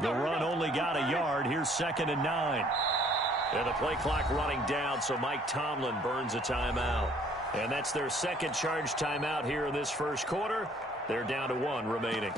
The run only got a yard. Here's 2nd and 9. And the play clock running down, so Mike Tomlin burns a timeout. And that's their second charge timeout here in this first quarter. They're down to 1 remaining.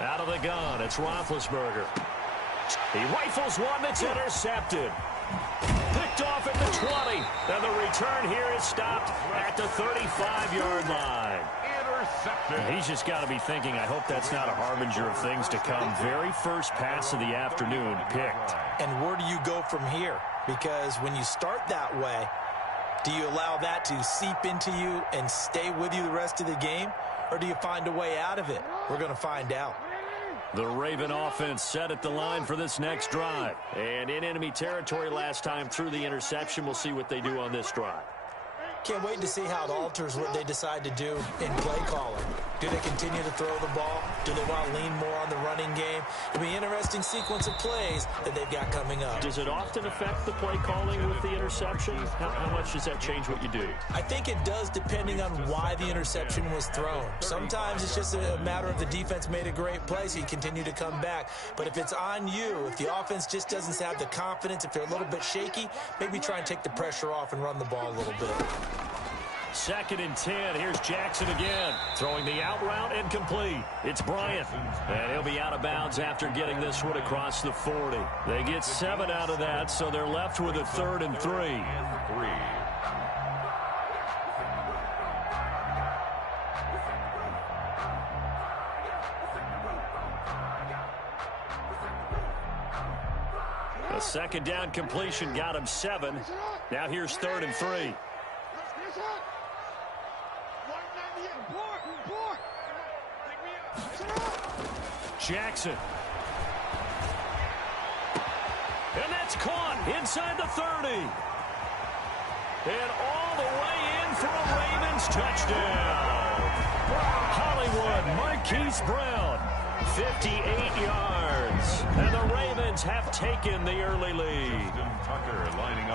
Out of the gun, it's Roethlisberger. He rifles one that's intercepted. Picked off at the 20. And the return here is stopped at the 35-yard line. Intercepted. He's just got to be thinking, I hope that's not a harbinger of things to come. Very first pass of the afternoon picked. And where do you go from here? Because when you start that way, do you allow that to seep into you and stay with you the rest of the game? Or do you find a way out of it? We're going to find out. The Raven offense set at the line for this next drive. And in enemy territory last time through the interception. We'll see what they do on this drive. Can't wait to see how it alters what they decide to do in play calling. Do they continue to throw the ball? Do they want to lean more on the running game? It'll be an interesting sequence of plays that they've got coming up. Does it often affect the play calling with the interception? How much does that change what you do? I think it does, depending on why the interception was thrown. Sometimes it's just a matter of the defense made a great play, so you continue to come back. But if it's on you, if the offense just doesn't have the confidence, if they're a little bit shaky, maybe try and take the pressure off and run the ball a little bit. 2nd and 10. Here's Jackson again. Throwing the out route and complete. It's Bryant. And he'll be out of bounds after getting this one across the 40. They get 7 out of that, so they're left with a 3rd and 3. A 2nd down completion got him 7. Now here's 3rd and 3. Jackson. And that's caught inside the 30. And all the way in for a Ravens touchdown. Hollywood Marquise Brown, 58 yards. And the Ravens have taken the early lead.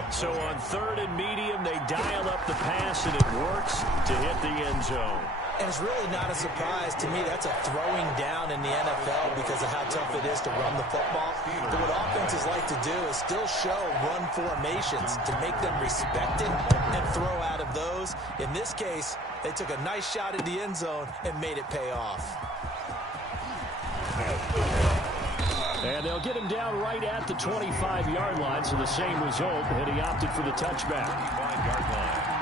So on 3rd and medium, they dial up the pass, and it works to hit the end zone. And it's really not a surprise to me. That's a throwing down in the NFL because of how tough it is to run the football. But what offenses like to do is still show run formations to make them respect it and throw out of those. In this case, they took a nice shot at the end zone and made it pay off. And they'll get him down right at the 25-yard line, so the same result, and he opted for the touchback. 25-yard line.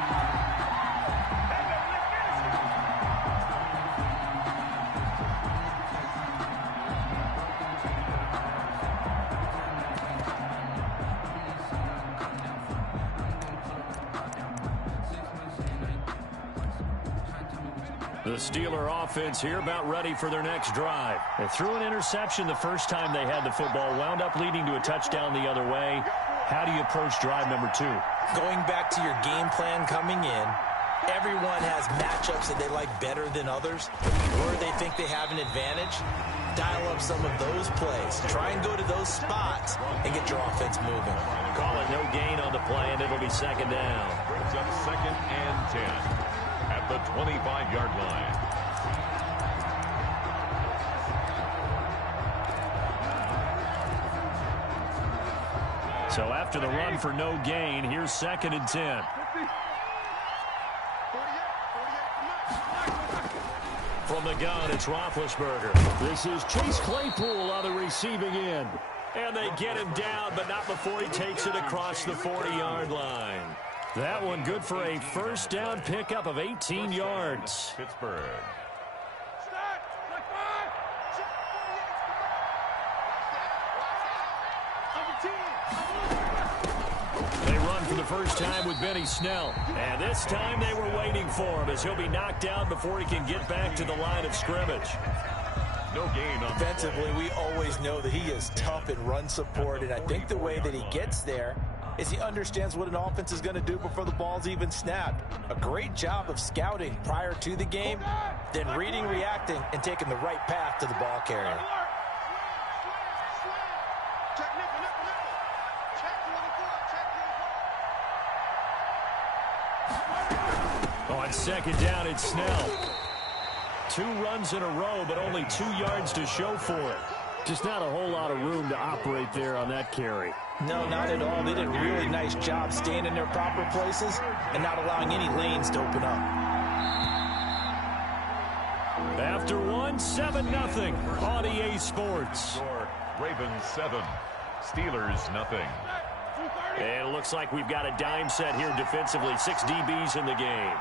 The Steeler offense here about ready for their next drive. They threw an interception the first time they had the football, wound up leading to a touchdown the other way. How do you approach drive number 2? Going back to your game plan coming in, everyone has matchups that they like better than others, or they think they have an advantage. Dial up some of those plays. Try and go to those spots and get your offense moving. Call it no gain on the play, and it'll be 2nd down. Brings up 2nd and 10. At the 25-yard line. So after the run for no gain, here's 2nd and 10. From the gun, it's Roethlisberger. This is Chase Claypool on the receiving end. And they get him down, but not before he takes it across the 40-yard line. That one good for a first down pickup of 18 yards. Pittsburgh. They run for the first time with Benny Snell. And this time they were waiting for him as he'll be knocked down before he can get back to the line of scrimmage. No gain on defensively. We always know that he is tough in run support, and I think the way that he gets there is he understands what an offense is going to do before the ball's even snapped. A great job of scouting prior to the game, then reading, reacting, and taking the right path to the ball carrier. On second down, it's Snell. 2 runs in a row, but only 2 yards to show for it. Just not a whole lot of room to operate there on that carry. No, not at all. They did a really nice job staying in their proper places and not allowing any lanes to open up. After 1, 7-0 on EA Sports. Ravens 7, Steelers 0. And it looks like we've got a dime set here defensively. 6 DBs in the game.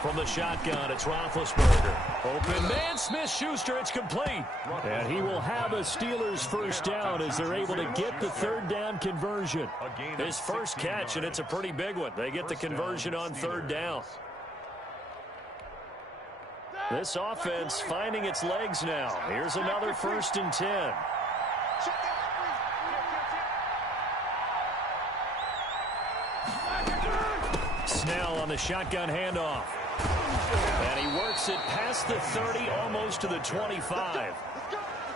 From the shotgun, it's Roethlisberger. Open man, Smith-Schuster, it's complete. And he will have a Steelers first down as they're able to get the 3rd down conversion. His first catch, and it's a pretty big one. They get the conversion on 3rd down. This offense finding its legs now. Here's another 1st and 10. Snell on the shotgun handoff. And he works it past the 30, almost to the 25.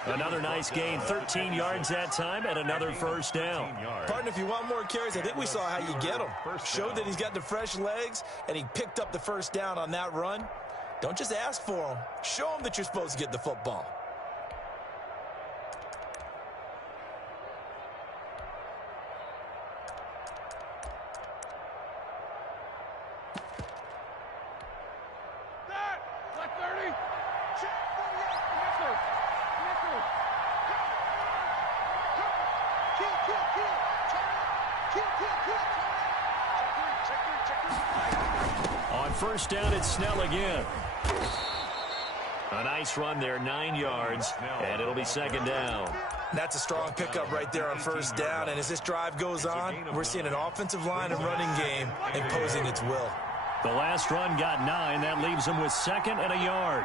Another nice gain, 13 yards that time, and another first down. Partner, if you want more carries, I think we saw how you get them. Showed that he's got the fresh legs, and he picked up the first down on that run. Don't just ask for them. Show them that you're supposed to get the football. On first down, it's Snell again. A nice run there, 9 yards, and it'll be 2nd down. That's a strong pickup right there on first down, and as this drive goes on, we're seeing an offensive line and running game imposing its will. The last run got 9. That leaves him with 2nd and a yard.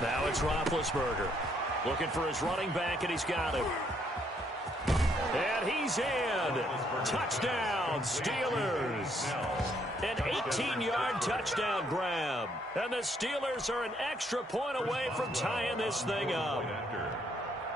Now it's Roethlisberger. Looking for his running back, and he's got him. And he's in. Touchdown, Steelers. An 18-yard touchdown grab. And the Steelers are an extra point away from tying this thing up.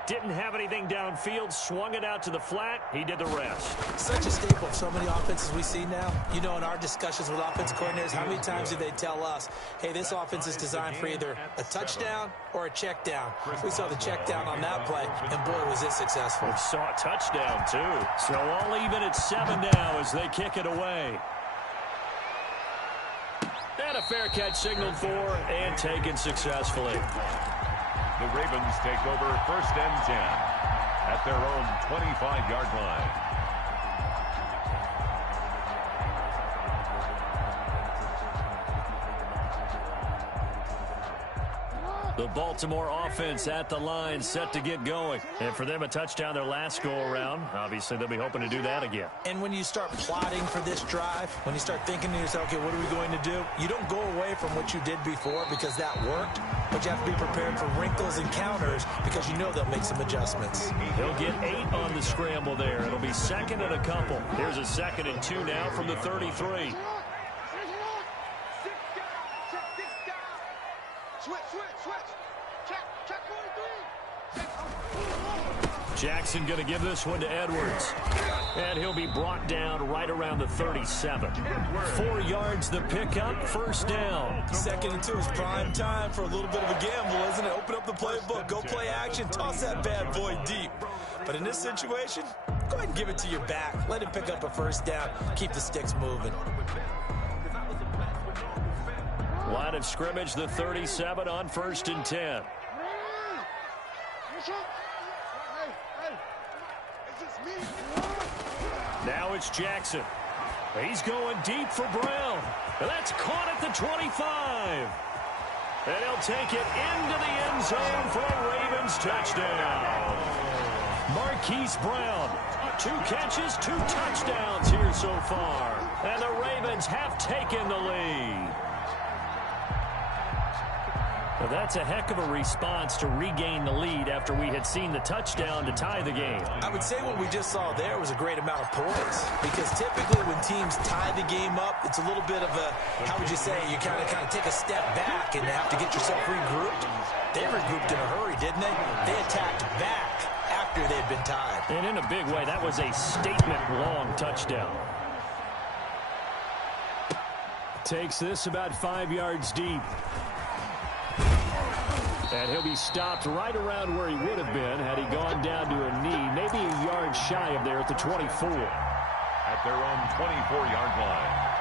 Didn't have anything downfield, swung it out to the flat. He did the rest. Such a staple of so many offenses we see now. You know, in our discussions with offensive coordinators, how many times do they tell us, hey, this offense is designed for either a touchdown or a check down. We saw the check down on that play, and boy, was it successful. We saw a touchdown, too. So all even at 7 now as they kick it away. And a fair catch signaled for and taken successfully. The Ravens take over 1st and 10 at their own 25-yard line. The Baltimore offense at the line, set to get going. And for them, a touchdown their last go-around. Obviously, they'll be hoping to do that again. And when you start plotting for this drive, when you start thinking to yourself, okay, what are we going to do? You don't go away from what you did before because that worked, but you have to be prepared for wrinkles and counters because you know they'll make some adjustments. He'll get 8 on the scramble there. It'll be 2nd and a couple. Here's a 2nd and 2 now from the 33. Jackson going to give this one to Edwards. And he'll be brought down right around the 37. 4 yards the pickup, first down. 2nd and 2 is prime time for a little bit of a gamble, isn't it? Open up the playbook, go play action, toss that bad boy deep. But in this situation, go ahead and give it to your back. Let him pick up a first down. Keep the sticks moving. Line of scrimmage, the 37 on 1st and 10. Now it's Jackson. He's going deep for Brown. And that's caught at the 25. And he'll take it into the end zone for a Ravens touchdown. Marquise Brown. 2 catches, 2 touchdowns here so far. And the Ravens have taken the lead. Well, that's a heck of a response to regain the lead after we had seen the touchdown to tie the game. I would say what we just saw there was a great amount of poise, because typically when teams tie the game up, it's a little bit of a, how would you say, you kind of take a step back and have to get yourself regrouped. They regrouped in a hurry, didn't they? They attacked back after they'd been tied. And in a big way, that was a statement-long touchdown. Takes this about 5 yards deep. And he'll be stopped right around where he would have been had he gone down to a knee, maybe a yard shy of there at the 24. At their own 24-yard line.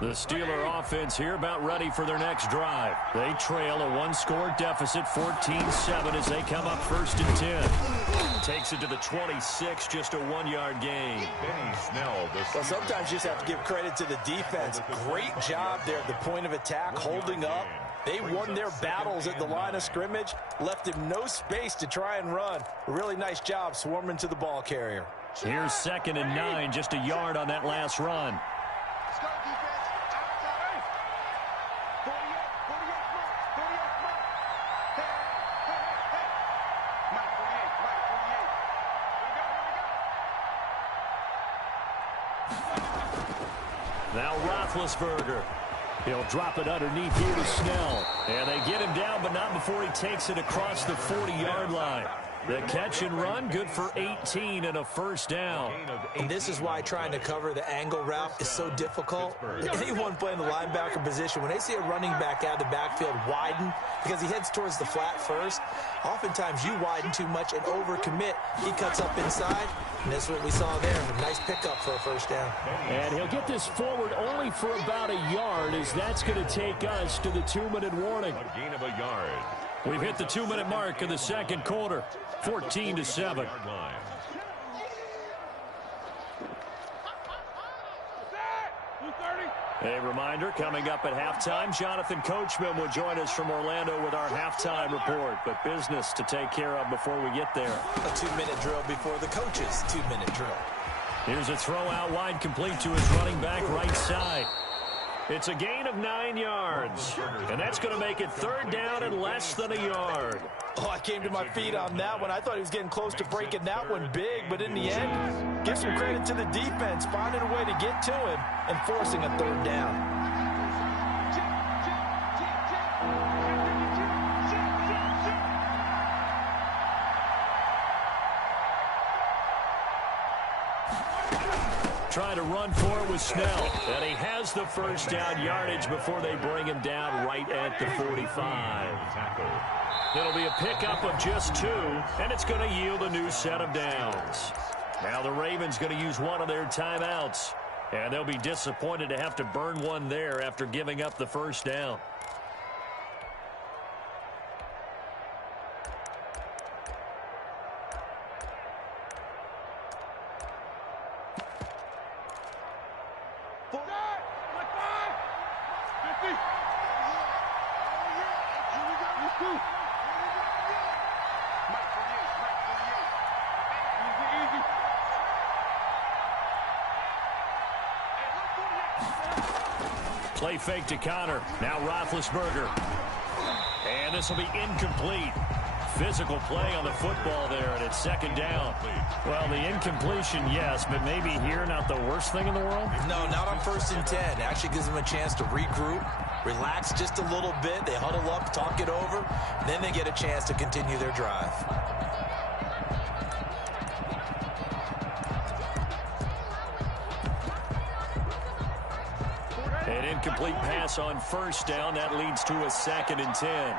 The Steeler offense here about ready for their next drive. They trail a 1-score deficit, 14-7 as they come up 1st and 10. Takes it to the 26, just a 1-yard gain. Benny Snell. Well, sometimes you just have to give credit to the defense. Great job there at the point of attack, holding up. They won their battles at the line of scrimmage, left him no space to try and run. A really nice job swarming to the ball carrier. Here's 2nd and 9, just a yard on that last run. Now Roethlisberger. He'll drop it underneath here to Snell. And they get him down, but not before he takes it across the 40-yard line. The catch and run, good for 18 and a 1st down. And this is why trying to cover the angle route is so difficult. Anyone playing the linebacker position, when they see a running back out of the backfield widen, because he heads towards the flat first, oftentimes you widen too much and overcommit. He cuts up inside, and that's what we saw there. A nice pickup for a 1st down. And he'll get this forward only for about a yard, as that's going to take us to the 2-minute warning. A gain of a yard. We've hit the 2-minute mark in the 2nd quarter, 14-7. A reminder, coming up at halftime, Jonathan Coachman will join us from Orlando with our halftime report. But business to take care of before we get there. A 2-minute drill before the coach's 2-minute drill. Here's a throw out wide, complete to his running back right side. It's a gain of 9 yards, and that's going to make it 3rd down and less than a yard. Oh, I came to my feet on that one. I thought he was getting close to breaking that one big, but in the end, give some credit to the defense, finding a way to get to him and forcing a 3rd down. Trying to run for it with Snell. And he has the 1st down yardage before they bring him down right at the 45. It'll be a pickup of just 2, and it's going to yield a new set of downs. Now the Ravens going to use one of their timeouts, and they'll be disappointed to have to burn one there after giving up the 1st down. Play fake to Connor. Now Roethlisberger. And this will be incomplete. Physical play on the football there, and it's 2nd down. Well, the incompletion, yes, but maybe here not the worst thing in the world? No, not on 1st and 10. It actually gives them a chance to regroup, relax just a little bit. They huddle up, talk it over, and then they get a chance to continue their drive. An incomplete pass on 1st down. That leads to a 2nd and 10.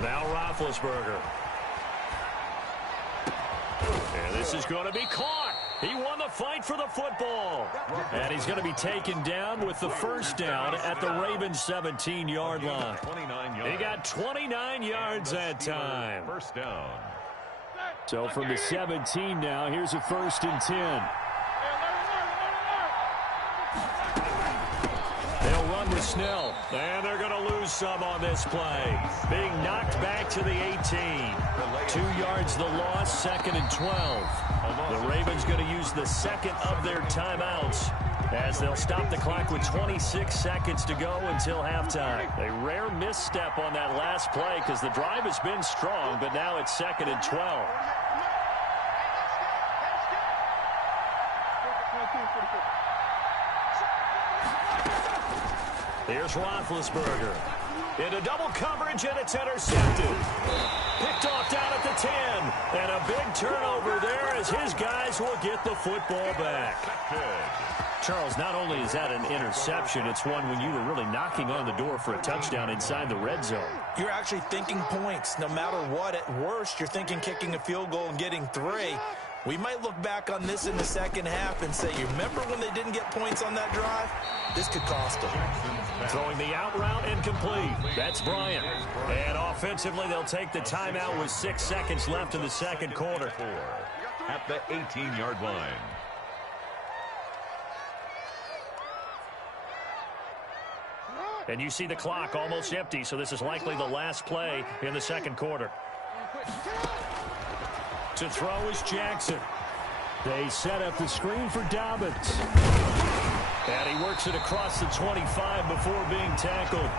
Now Roethlisberger. And this is going to be caught. He won the fight for the football. And he's going to be taken down with the first down at the Ravens 17-yard line. He got 29 yards that time. First down. So from the 17 now, here's a 1st and 10. They'll run with Snell, and they're going to lose some on this play. Being knocked back to the 18. 2 yards the loss, 2nd and 12. The Ravens going to use the second of their timeouts as they'll stop the clock with 26 seconds to go until halftime. A rare misstep on that last play because the drive has been strong, but now it's 2nd and 12. Here's Roethlisberger. Into double coverage, and it's intercepted. Picked off down at the 10. And a big turnover there as his guys will get the football back. Charles, not only is that an interception, it's one when you were really knocking on the door for a touchdown inside the red zone. You're actually thinking points. No matter what, at worst, you're thinking kicking a field goal and getting 3. We might look back on this in the second half and say, you remember when they didn't get points on that drive? This could cost them. Throwing the out route incomplete. That's Bryant. And offensively, they'll take the timeout with 6 seconds left in the second quarter. At the 18-yard line. And you see the clock almost empty, so this is likely the last play in the second quarter. To throw is Jackson. They set up the screen for Dobbins. And he works it across the 25 before being tackled.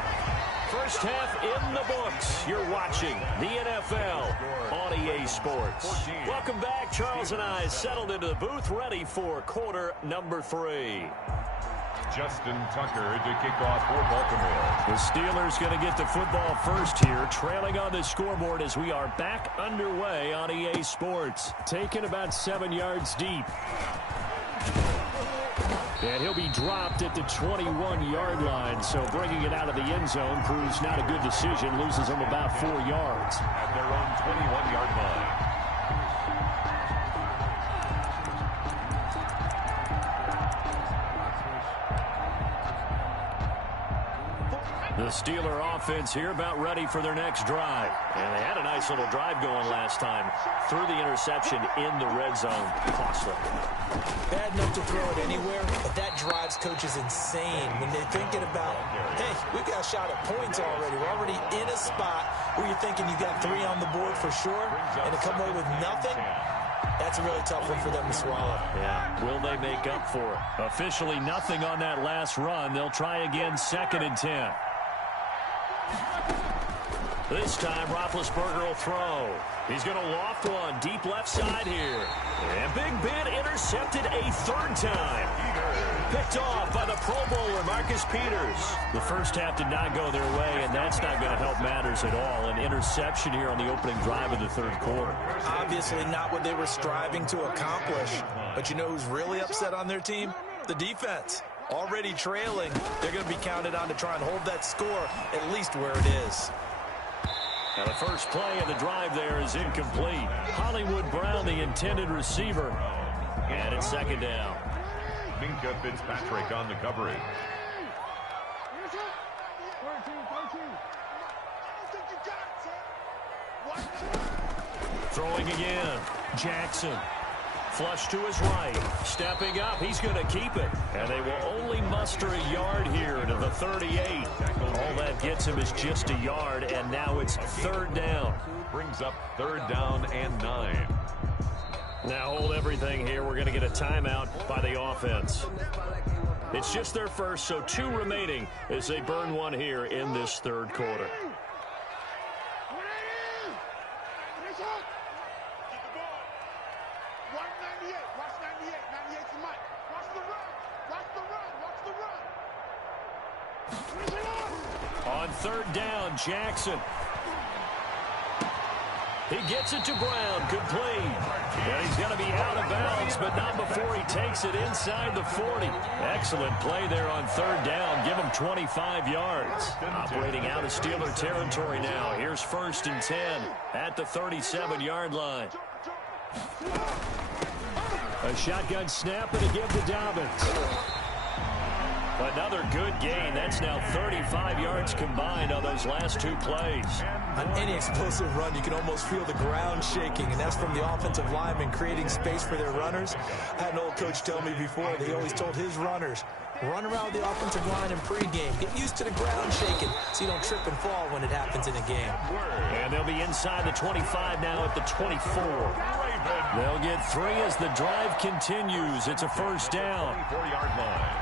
First half in the books. You're watching the NFL on EA Sports. Welcome back. Charles and I settled into the booth, ready for quarter number 3. Justin Tucker to kick off for Baltimore. The Steelers going to get the football first here, trailing on the scoreboard as we are back underway on EA Sports. Taken about 7 yards deep. And he'll be dropped at the 21-yard line, so bringing it out of the end zone proves not a good decision. Loses him about 4 yards. At their own 21-yard line. The Steeler offense here about ready for their next drive. And they had a nice little drive going last time. Threw the interception in the red zone. Costly. Bad enough to throw it anywhere, but that drives coaches insane when they're thinking about, hey, we've got a shot at points already. We're already in a spot where you're thinking you got 3 on the board for sure, and to come away with nothing, that's a really tough one for them to swallow. Yeah, will they make up for it? Officially nothing on that last run. They'll try again, 2nd and 10. This time, Roethlisberger will throw. He's going to loft one deep left side here. And Big Ben intercepted a 3rd time. Picked off by the Pro Bowler, Marcus Peters. The first half did not go their way, and that's not going to help matters at all. An interception here on the opening drive of the 3rd quarter. Obviously not what they were striving to accomplish. But you know who's really upset on their team? The defense. Already trailing, they're going to be counted on to try and hold that score at least where it is. Now the first play of the drive there is incomplete. Hollywood Brown, the intended receiver. And it's 2nd down. Minka Fitzpatrick on the coverage. Throwing again. Jackson. Flush to his right. Stepping up. He's going to keep it. And they will only muster a yard here to the 38. All that gets him is just a yard, and now it's 3rd down. Brings up 3rd down and 9. Now hold everything here. We're going to get a timeout by the offense. It's just their first, so 2 remaining as they burn one here in this 3rd quarter. On 3rd down, Jackson. He gets it to Brown, complete. And he's going to be out of bounds, but not before he takes it inside the 40. Excellent play there on third down. Give him 25 yards. Operating out of Steeler territory now. Here's 1st and 10 at the 37-yard line. A shotgun snap and a give to Dobbins. Another good gain. That's now 35 yards combined on those last 2 plays. On any explosive run, you can almost feel the ground shaking, and that's from the offensive linemen creating space for their runners. I had an old coach tell me before, they always told his runners, run around the offensive line in pregame. Get used to the ground shaking so you don't trip and fall when it happens in a game. And they'll be inside the 25 now at the 24. They'll get 3 as the drive continues. It's a first down. 24-yard line.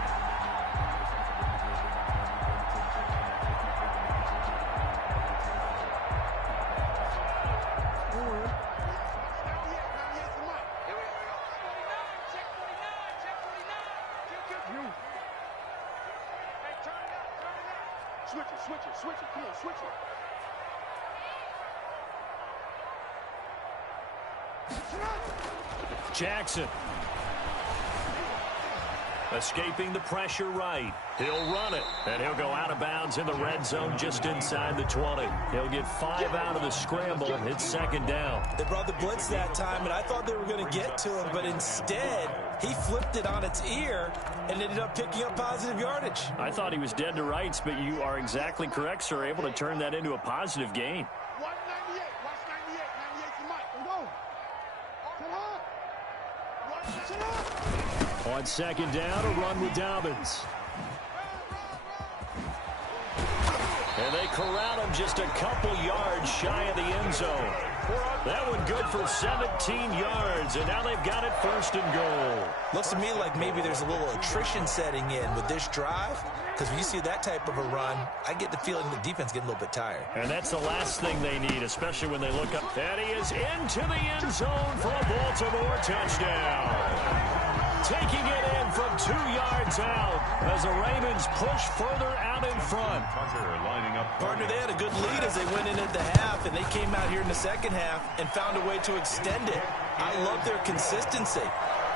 Switch it, come on, switch it. Jackson. Escaping the pressure right. He'll run it, and he'll go out of bounds in the red zone just inside the 20. He'll get 5 out of the scramble. It's 2nd down. They brought the blitz that time, and I thought they were going to get to him, but instead he flipped it on its ear and ended up picking up positive yardage. I thought he was dead to rights, but you are exactly correct, sir. Able to turn that into a positive gain. Watch 98. Watch 98. 98's the mic. Go. Come on. On 2nd down, a run with Dobbins. And they corral him just a couple yards shy of the end zone. That one good for 17 yards, and now they've got it 1st and goal. Looks to me like maybe there's a little attrition setting in with this drive, because when you see that type of a run, I get the feeling the defense getting a little bit tired. And that's the last thing they need, especially when they look up. And he is into the end zone for a Baltimore touchdown. Taking it in from 2 yards out as the Ravens push further out in front. Tucker lining up. Partner, they had a good lead as they went in at the half, and they came out here in the second half and found a way to extend it. I love their consistency.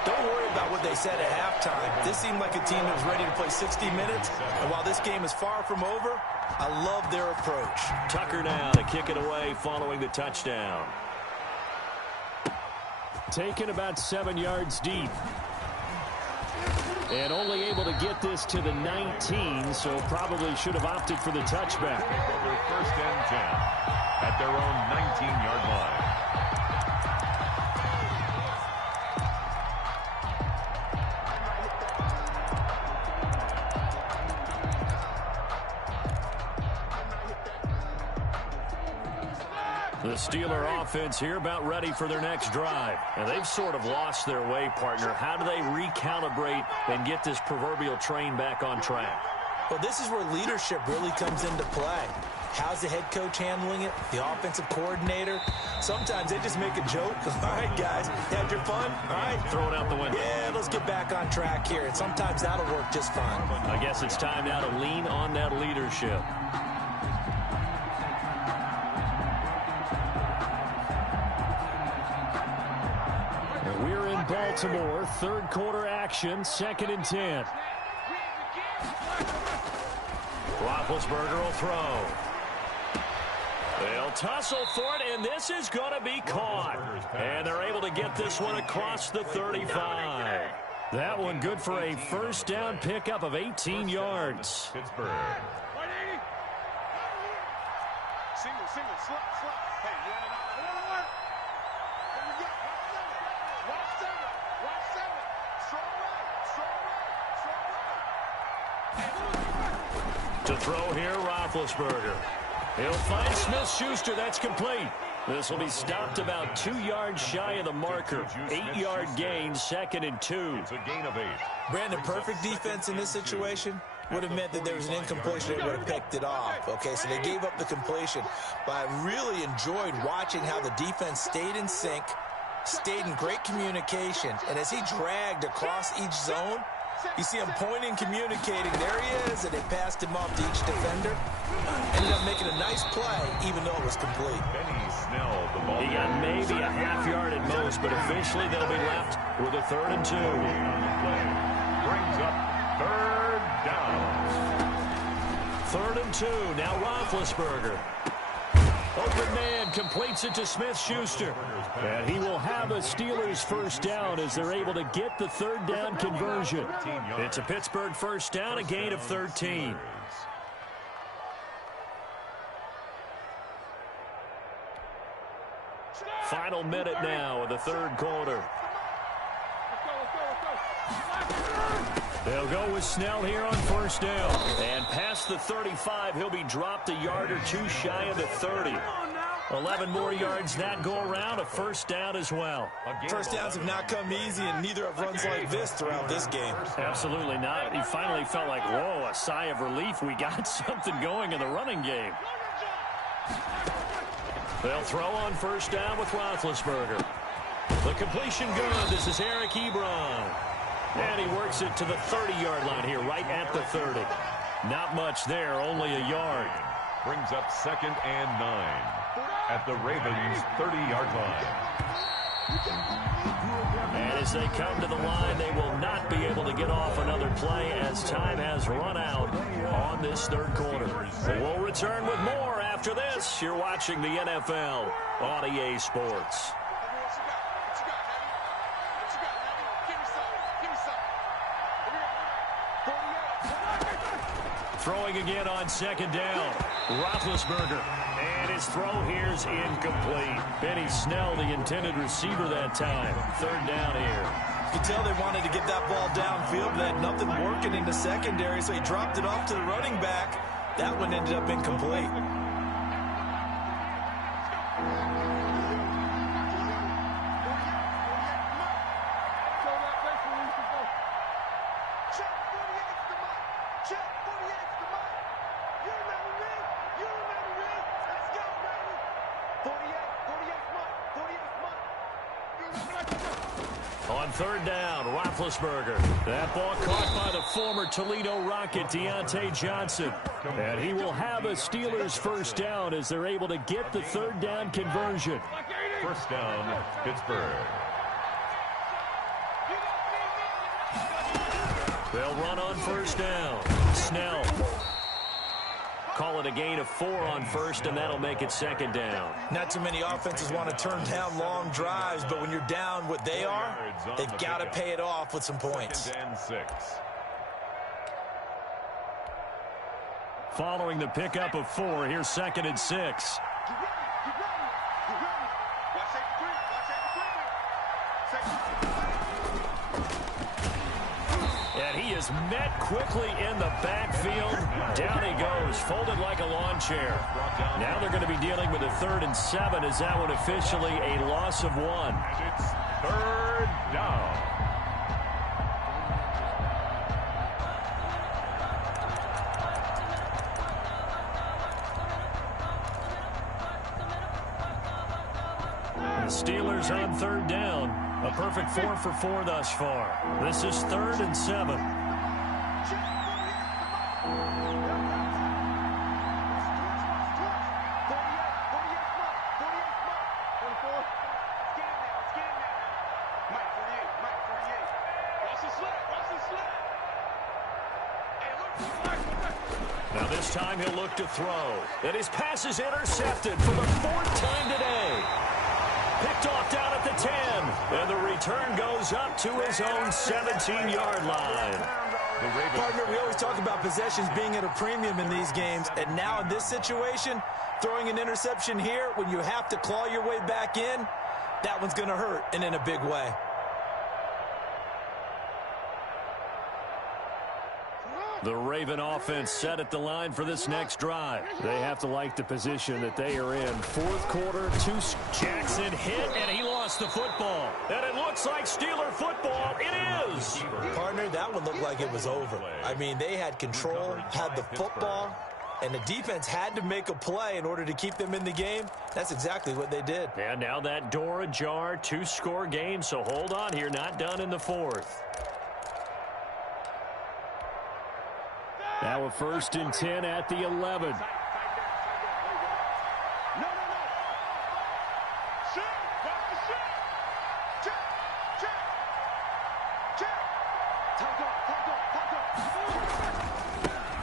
Don't worry about what they said at halftime. This seemed like a team that was ready to play 60 minutes, and while this game is far from over, I love their approach. Tucker now to kick it away following the touchdown. Taken about 7 yards deep. And only able to get this to the 19, so probably should have opted for the touchback. Over 1st and 10 at their own 19-yard line. The Steeler offense here about ready for their next drive. And they've sort of lost their way, partner. How do they recalibrate and get this proverbial train back on track? Well, this is where leadership really comes into play. How's the head coach handling it? The offensive coordinator? Sometimes they just make a joke. All right, guys, had your fun? All right. Throw it out the window. Yeah, let's get back on track here. And sometimes that'll work just fine. I guess it's time now to lean on that leadership. We're in Baltimore. 3rd quarter action. 2nd and 10. Roethlisberger will throw. They'll tussle for it, and this is going to be caught. And they're able to get this one across the 35. That one good for a 1st down pickup of 18 yards. Pittsburgh. Single, slap. Hey, you want to work? Here we go. Watch seven. Strong right. To throw here, Roethlisberger. He'll find Smith-Schuster. That's complete. This will be stopped about 2 yards shy of the marker. 8-yard gain, 2nd and 2. It's a gain of 8. Brandon, perfect defense in this situation would have meant that there was an incompletion. They would have picked it off. Okay, so they gave up the completion. But I really enjoyed watching how the defense stayed in sync, stayed in great communication, and as he dragged across each zone, You see him pointing, communicating. There he is, and they passed him off to each defender. Ended up making a nice play, even though it was complete. He got maybe a half yard at most, but officially they'll be left with a 3rd and 2. Brings up 3rd down. 3rd and 2. Now Roethlisberger. Open man completes it to Smith-Schuster. And he will have a Steelers first down as they're able to get the 3rd down conversion. It's a Pittsburgh first down, a gain of 13. Final minute now of the 3rd quarter. They'll go with Snell here on first down. And past the 35, he'll be dropped a yard or 2 shy of the 30. 11 more yards that go around, a first down as well. First downs have not come easy, and neither have runs like this throughout this game. Absolutely not. He finally felt like, whoa, a sigh of relief. We got something going in the running game. They'll throw on first down with Roethlisberger. The completion good. This is Eric Ebron. And he works it to the 30-yard line here, right at the 30. Not much there, only a yard. Brings up 2nd and 9 at the Ravens' 30-yard line. And as they come to the line, they will not be able to get off another play as time has run out on this 3rd quarter. We'll return with more after this. You're watching the NFL on EA Sports. Throwing again on 2nd down. Roethlisberger. And his throw here's incomplete. Benny Snell, the intended receiver that time. 3rd down here. You can tell they wanted to get that ball downfield, but they had nothing working in the secondary, so he dropped it off to the running back. That one ended up incomplete. On 3rd down, Roethlisberger. That ball caught by the former Toledo Rocket, Deontay Johnson. And he will have a Steelers first down as they're able to get the 3rd down conversion. First down, Pittsburgh. They'll run on first down. Snell. Call it a gain of 4 on first, and that'll make it 2nd down. Not too many offenses want to turn down long drives, but when you're down what they are, they've got to pay it off with some points. 2nd and 6. Following the pickup of 4, here's 2nd and 6. And he is met quickly in the backfield. Down he goes, folded like a lawn chair. Now they're going to be dealing with a 3rd and 7. Is that one officially a loss of 1? And it's 3rd down. The Steelers on 3rd down. A perfect 4 for 4 thus far. This is 3rd and 7. Now this time he'll look to throw. And his pass is intercepted for the 4th time today. Picked off down at the 10. And the return goes up to his own 17-yard line. Partner, we always talk about possessions being at a premium in these games. And now in this situation, throwing an interception here when you have to claw your way back in, that one's going to hurt, and in a big way. The Raven offense set at the line for this next drive. They have to like the position that they are in. 4th quarter, Jackson hit, and he lost the football. And it looks like Steeler football. It is. Partner, that one looked like it was over. I mean, they had control, had the football, and the defense had to make a play in order to keep them in the game. That's exactly what they did. And now that door ajar, 2-score game, so hold on here. Not done in the 4th. Now a 1st and 10 at the 11.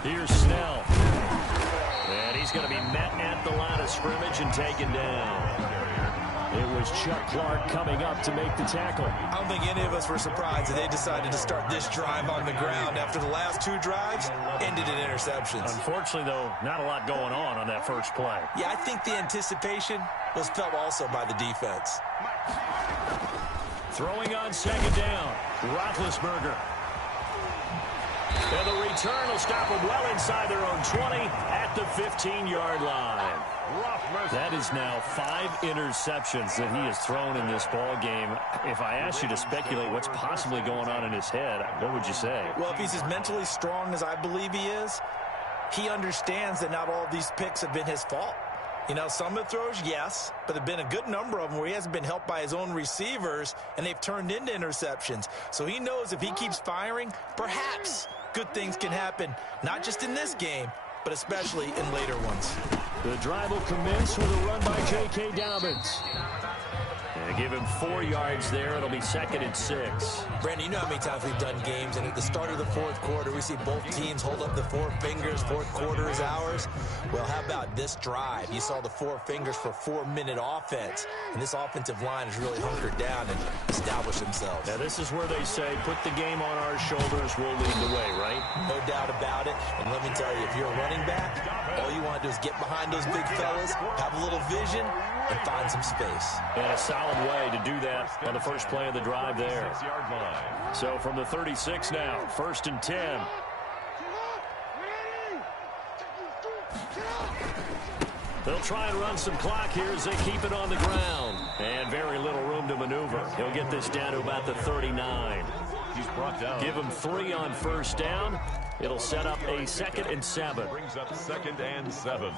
Here's Snell. And he's going to be met at the line of scrimmage and taken down. It was Chuck Clark coming up to make the tackle. I don't think any of us were surprised that they decided to start this drive on the ground after the last 2 drives ended in interceptions. Unfortunately, though, not a lot going on that first play. Yeah, I think the anticipation was felt also by the defense. Throwing on 2nd down, Roethlisberger. And the return will stop them well inside their own 20 at the 15-yard line. That is now 5 interceptions that he has thrown in this ball game. If I asked you to speculate what's possibly going on in his head, what would you say? Well, if he's as mentally strong as I believe he is, he understands that not all of these picks have been his fault. You know, some of the throws, yes, but there have been a good number of them where he hasn't been helped by his own receivers, and they've turned into interceptions. So he knows if he keeps firing, perhaps good things can happen, not just in this game, but especially in later ones. The drive will commence with a run by J.K. Dobbins. And give him 4 yards there. It'll be 2nd and 6. Brandon, you know how many times we've done games, and at the start of the 4th quarter, we see both teams hold up the 4 fingers, 4th quarter is ours. Well, how about this drive? You saw the 4 fingers for 4-minute offense, and this offensive line has really hunkered down and established themselves. Now, this is where they say, put the game on our shoulders, we'll lead the way, right? No doubt about it, and let me tell you, if you're a running back, all you want to do is get behind those big fellas, have a little vision, and find some space. And a solid way to do that on the first play of the drive there. So from the 36 now, 1st and 10. They'll try and run some clock here as they keep it on the ground. And very little room to maneuver. He'll get this down to about the 39. He's brought down. Give him 3 on 1st down. It'll set up a 2nd and 7. Brings up 2nd and 7.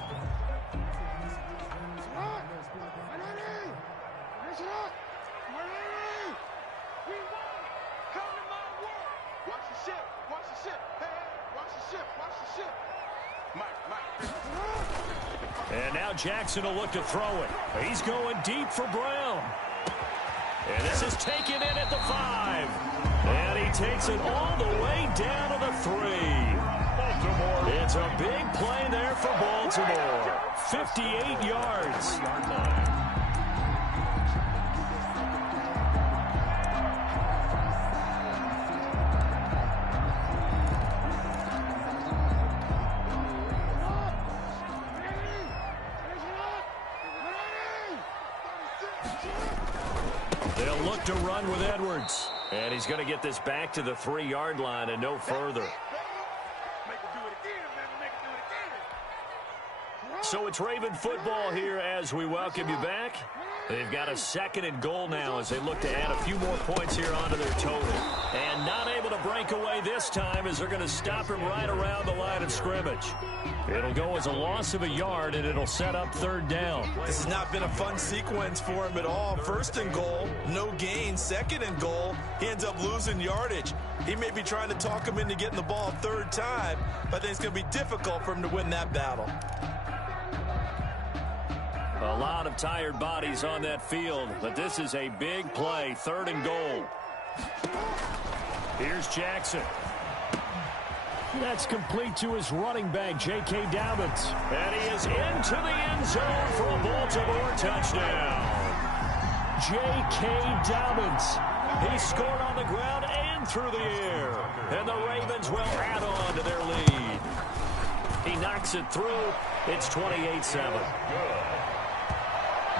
And now Jackson will look to throw it. He's going deep for Brown. And this is taken in at the 5. And he takes it all the way down to the 3. Baltimore. It's a big play there for Baltimore. 58 yards. They'll look to run with Edwards. And he's going to get this back to the 3-yard line and no further. So it's Raven football here as we welcome you back. They've got a 2nd and goal now as they look to add a few more points here onto their total. And not able to break away this time as they're going to stop him right around the line of scrimmage. It'll go as a loss of a yard, and it'll set up 3rd down. This has not been a fun sequence for him at all. 1st and goal, no gain. 2nd and goal, he ends up losing yardage. He may be trying to talk him into getting the ball a 3rd time, but I think it's going to be difficult for him to win that battle. A lot of tired bodies on that field, but this is a big play, 3rd and goal. Here's Jackson. That's complete to his running back, J.K. Dobbins. And he is into the end zone for a Baltimore touchdown. J.K. Dobbins. He scored on the ground and through the air. And the Ravens will add on to their lead. He knocks it through. It's 28-7.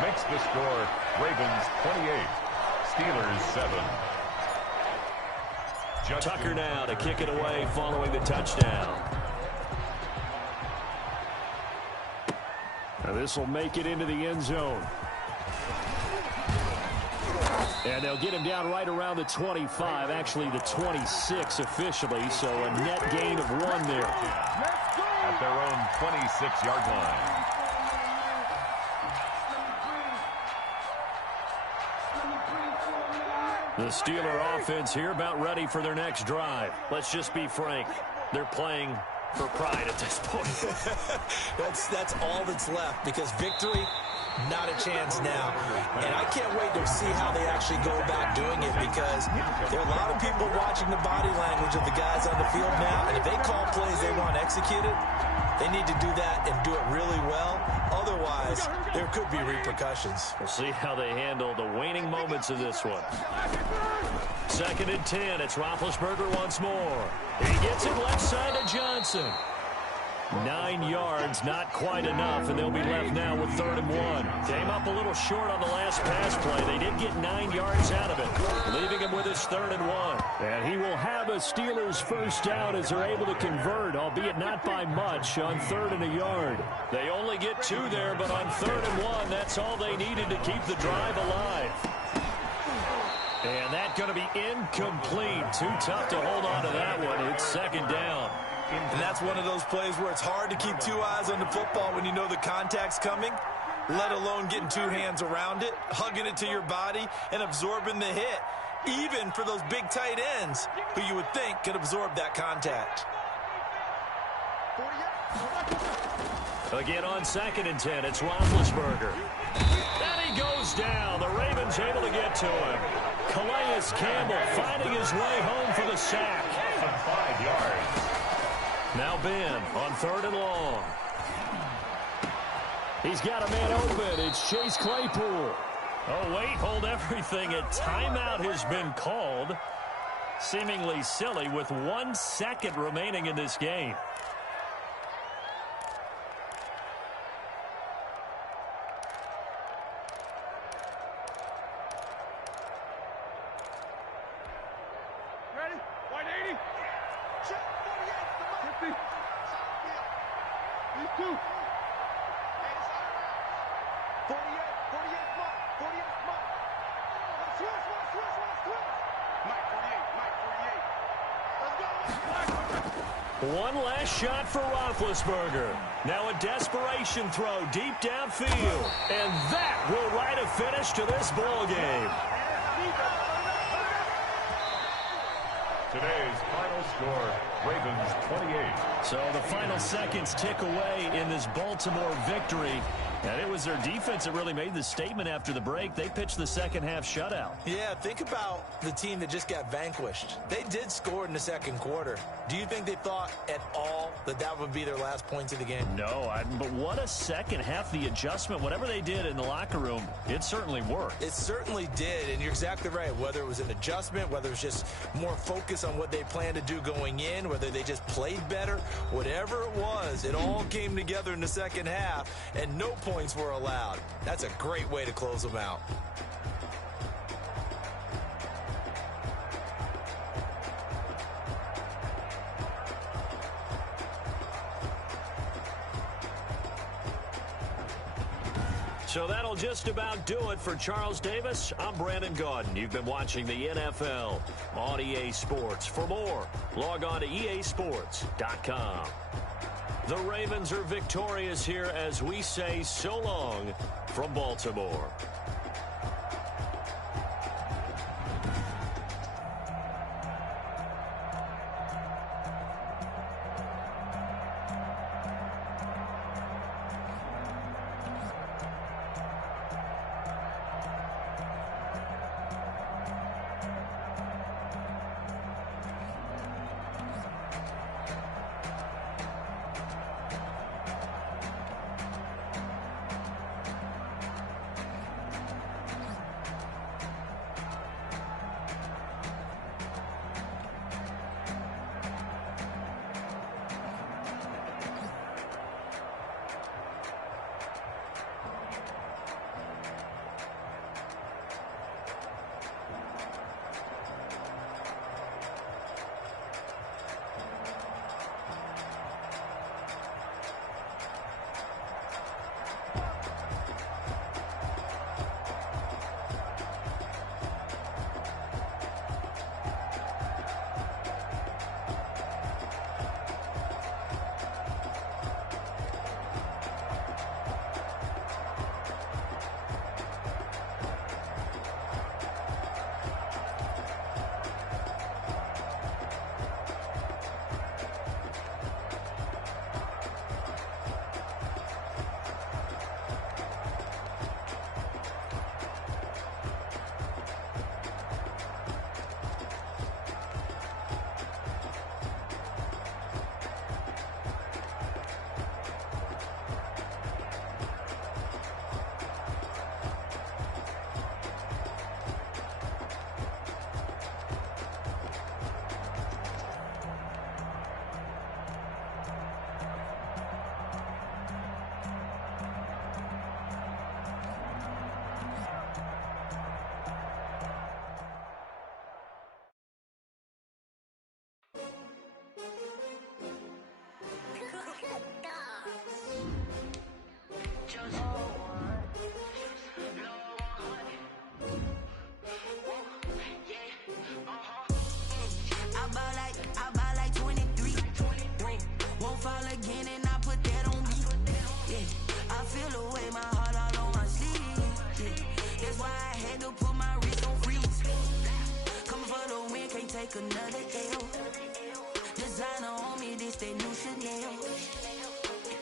Makes the score Ravens 28, Steelers 7. Tucker now to kick it away following the touchdown. Now this will make it into the end zone. And they'll get him down right around the 25, actually the 26 officially, so a net gain of 1 there. At their own 26-yard line. The Steeler offense here about ready for their next drive. Let's just be frank. They're playing for pride at this point. That's all that's left, because victory, not a chance now. And I can't wait to see how they actually go about doing it, because there are a lot of people watching the body language of the guys on the field now, and if they call plays they want executed, they need to do that and do it really well. Otherwise, there could be repercussions. We'll see how they handle the waning moments of this one. 2nd and 10. It's Roethlisberger once more. He gets it left side to Johnson. 9 yards, not quite enough, and they'll be left now with 3rd and 1. Came up a little short on the last pass play. They did get 9 yards out of it, leaving him with his 3rd and 1. And he will have a Steelers first down as they're able to convert, albeit not by much, on 3rd and a yard. They only get 2 there, but on 3rd and 1, that's all they needed to keep the drive alive. And that's going to be incomplete. Too tough to hold on to that one. It's 2nd down. And that's one of those plays where it's hard to keep 2 eyes on the football when you know the contact's coming, let alone getting 2 hands around it, hugging it to your body, and absorbing the hit, even for those big tight ends who you would think could absorb that contact. Again on 2nd and 10, it's Roethlisberger. And he goes down. The Ravens able to get to him. Calais Campbell finding his way home for the sack. 5 yards. Now Ben on 3rd and long. He's got a man open. It's Chase Claypool. Oh, wait, hold everything. A timeout has been called. Seemingly silly with 1 second remaining in this game. Ready? White 80. Check 48. 50. These 2. 48. 48 smart. 48 smart. Switch. Mike 48. Mike 48. Let's go. One last shot for Roethlisberger. Now a desperation throw deep downfield. And that will write a finish to this ball game. Today's final score, Ravens 28. So the final seconds tick away in this Baltimore victory. And it was their defense that really made the statement after the break. They pitched the second half shutout. Yeah, think about the team that just got vanquished. They did score in the 2nd quarter. Do you think they thought at all that that would be their last points of the game? No, but what a second half. The adjustment, whatever they did in the locker room, it certainly worked. It certainly did, and you're exactly right. Whether it was an adjustment, whether it was just more focus on what they planned to do going in, whether they just played better, whatever it was, it all came together in the 2nd half, and no points were allowed. That's a great way to close them out. So that'll just about do it for Charles Davis. I'm Brandon Gaudin. You've been watching the NFL on EA Sports. For more, log on to easports.com. The Ravens are victorious here as we say so long from Baltimore. feel the way, my heart all on my sleeve. Yeah. That's why I had to put my wrist on freeze. Coming for the win, can't take another L. Designer on me, this that new Chanel.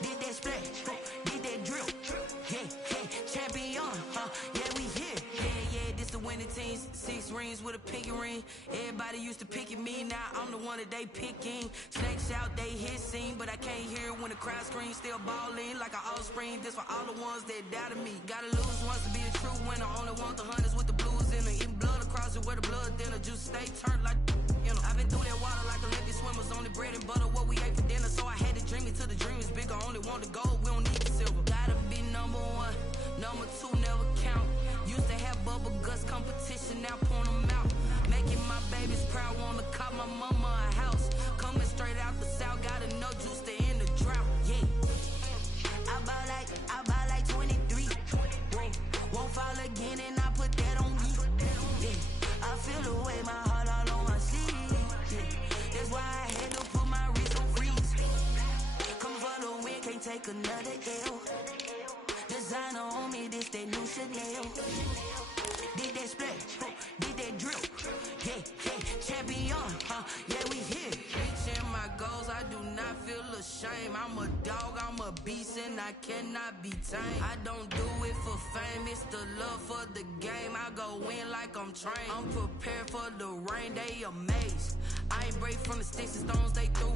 Did that splash, did that drill. Yeah, champion, yeah, we here. Yeah, this the winning team. 6 rings with a pinky ring. Everybody used to pick at me, now I'm the one that they picking. Snakes out, they hissing, but I can't hear when the crowd screams. Still balling like an offspring. This for all the ones that doubted me. Gotta lose once to be a true winner. Only want the hunters with the blues in it. Eating blood across it where the blood dinner. Juice stay turned like, you know. I've been through that water like Olympic swimmers. Only bread and butter, what we ate for dinner. So I had to dream it till the dream is bigger. Only want the gold, we don't need the silver. Gotta be number 1, number 2 never count. Used to have bubble guts competition, now point them out. Making my babies proud, wanna cop my mama a house. Coming straight out the south, gotta know juice to end the drought. Yeah, I buy like 23. Won't fall again, and I put that on me. Yeah, I feel the way, my heart all on my sleeve. Yeah, that's why I had to put my wrist on freeze. Coming for the win, can't take another L. Designer on me, this that new Chanel. Did that splash, did that drill. Yeah, champion, yeah, we here. Reaching my goals, I do not feel ashamed. I'm a dog, I'm a beast, and I cannot be tamed. I don't do it for fame, it's the love for the game. I go in like I'm trained. I'm prepared for the rain, they amazed. I ain't break from the sticks and stones they threw.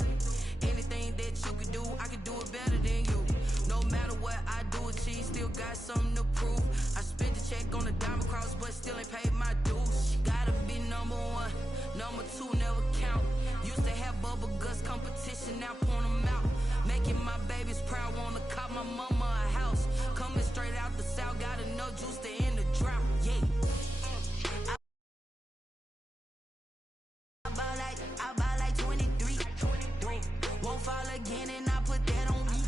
Anything that you could do, I could do it better than you. No matter what I do, achieve, still got something to prove. I spent the check on the diamond cross, but still ain't paid my dues. Gotta be number 1, number 2 never count. Used to have bubble guts competition, now point them out. Making my babies proud, wanna cop my mama a house. Coming straight out the south, gotta know juice to end the drought. Yeah. I buy like 23. Won't fall again, and I put that on me.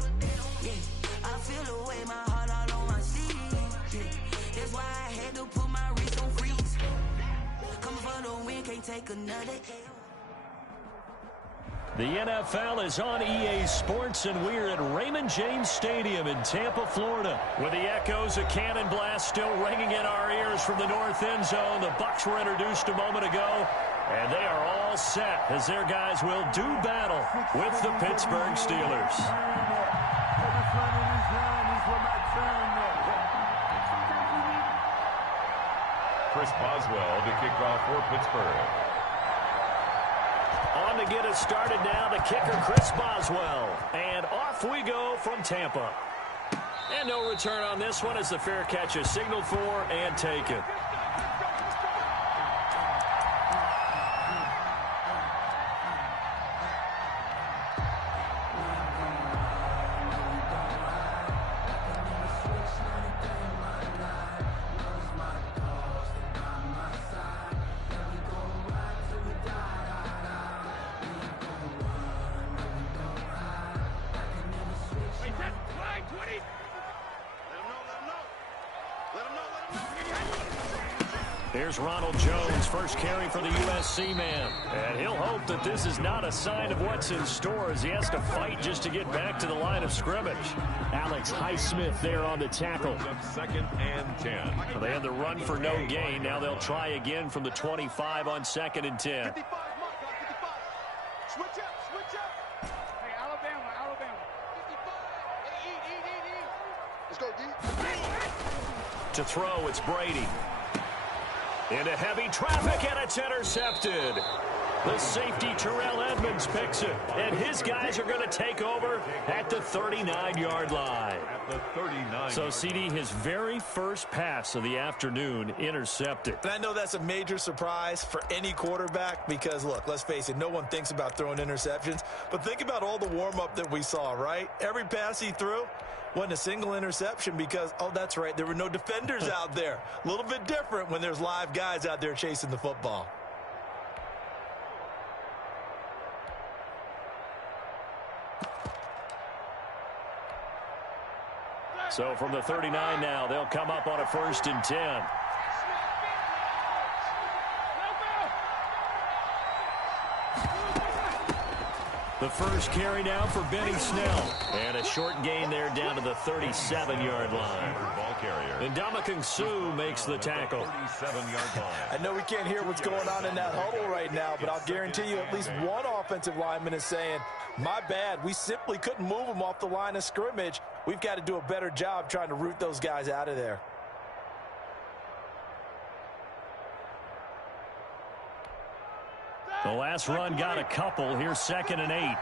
Yeah, I feel the way, my heart all on my sleeve. Yeah, that's why I had to put my wrist on freeze. Coming for the win, can't take another L. The NFL is on EA Sports, and we're at Raymond James Stadium in Tampa, Florida, with the echoes of Cannon Blast still ringing in our ears from the north end zone. The Bucs were introduced a moment ago, and they are all set as their guys will do battle with the Pittsburgh Steelers. Chris Boswell to kick off for Pittsburgh. On to get us started now, the kicker, Chris Boswell. And off we go from Tampa. And no return on this one as the fair catch is signaled for and taken. Here's Ronald Jones, first carry for the USC man. And he'll hope that this is not a sign of what's in store as he has to fight just to get back to the line of scrimmage. Alex Highsmith there on the tackle. 2nd and 10. Well, they had the run for no gain. Now they'll try again from the 25 on 2nd and 10. 55, Switch up. Hey, Alabama. 55. Let's go, D. To throw, it's Brady. Into heavy traffic, and it's intercepted. The safety, Terrell Edmonds, picks it. And his guys are going to take over at the 39-yard line. At the 39. So, CD, his very first pass of the afternoon intercepted. And I know that's a major surprise for any quarterback because, look, let's face it, no one thinks about throwing interceptions. But think about all the warm-up that we saw, right? Every pass he threw wasn't a single interception because, oh, that's right, there were no defenders out there. A little bit different when there's live guys out there chasing the football. So from the 39 now, they'll come up on a 1st and 10. The first carry now for Benny Snell. And a short gain there down to the 37-yard line. Ball carrier. And Ndamukong Suh makes the tackle. 37-yard line. I know we can't hear what's going on in that huddle right now, but I'll guarantee you at least one offensive lineman is saying, my bad, we simply couldn't move them off the line of scrimmage. We've got to do a better job trying to root those guys out of there. The last run got a couple. Here's 2nd and 8.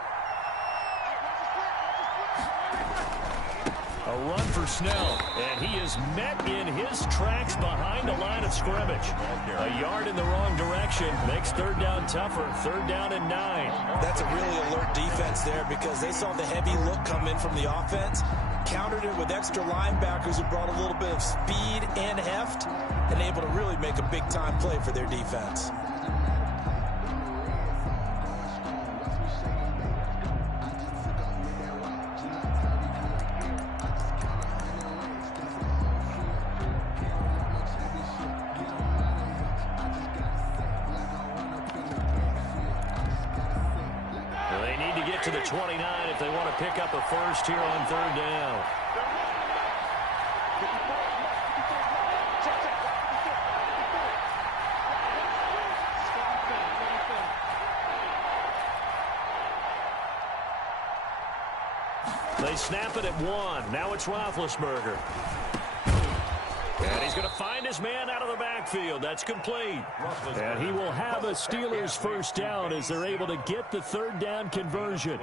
A run for Snell, and he is met in his tracks behind the line of scrimmage. A yard in the wrong direction makes 3rd down tougher. 3rd down and 9. That's a really alert defense there because they saw the heavy look come in from the offense, countered it with extra linebackers who brought a little bit of speed and heft, and able to really make a big-time play for their defense. To the 29 if they want to pick up a first here on 3rd down. They snap it at 1. Now it's Roethlisberger. And he's going to find his man out of the backfield. That's complete. And he will have a Steelers first down as they're able to get the 3rd down conversion.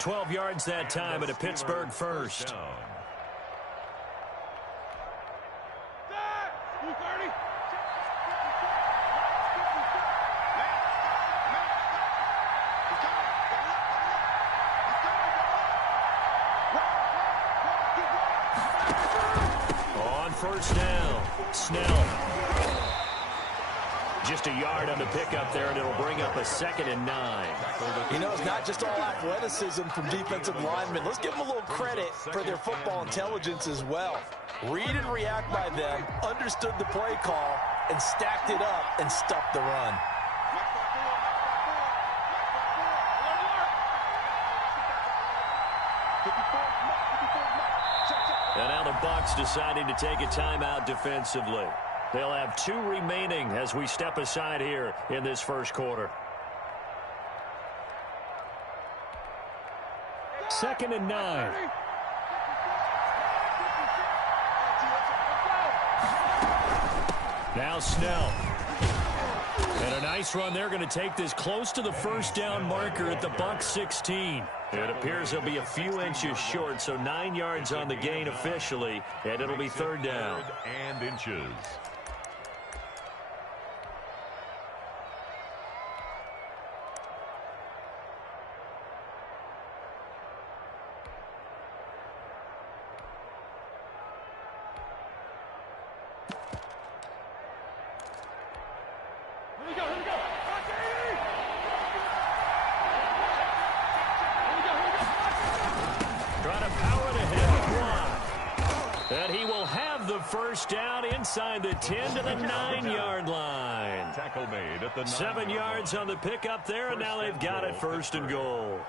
12 yards that time and a Pittsburgh first. First down, Snell. Just a yard on the pickup there, and it'll bring up a 2nd and 9. You know, it's not just all athleticism from defensive linemen. Let's give them a little credit for their football intelligence as well. Read and react by them, understood the play call, and stacked it up and stuffed the run. And now the Bucs deciding to take a timeout defensively. They'll have 2 remaining as we step aside here in this first quarter. 2nd and 9. Now Snell. And a nice run. They're going to take this close to the first down marker at the Bucs 16. It appears they'll be a few inches short, so 9 yards on the gain officially, and it'll be 3rd down. And inches. First down inside the 10 to the 9-yard line. Tackle made at the 7 yards on the pickup there, and now they've got it 1st and goal.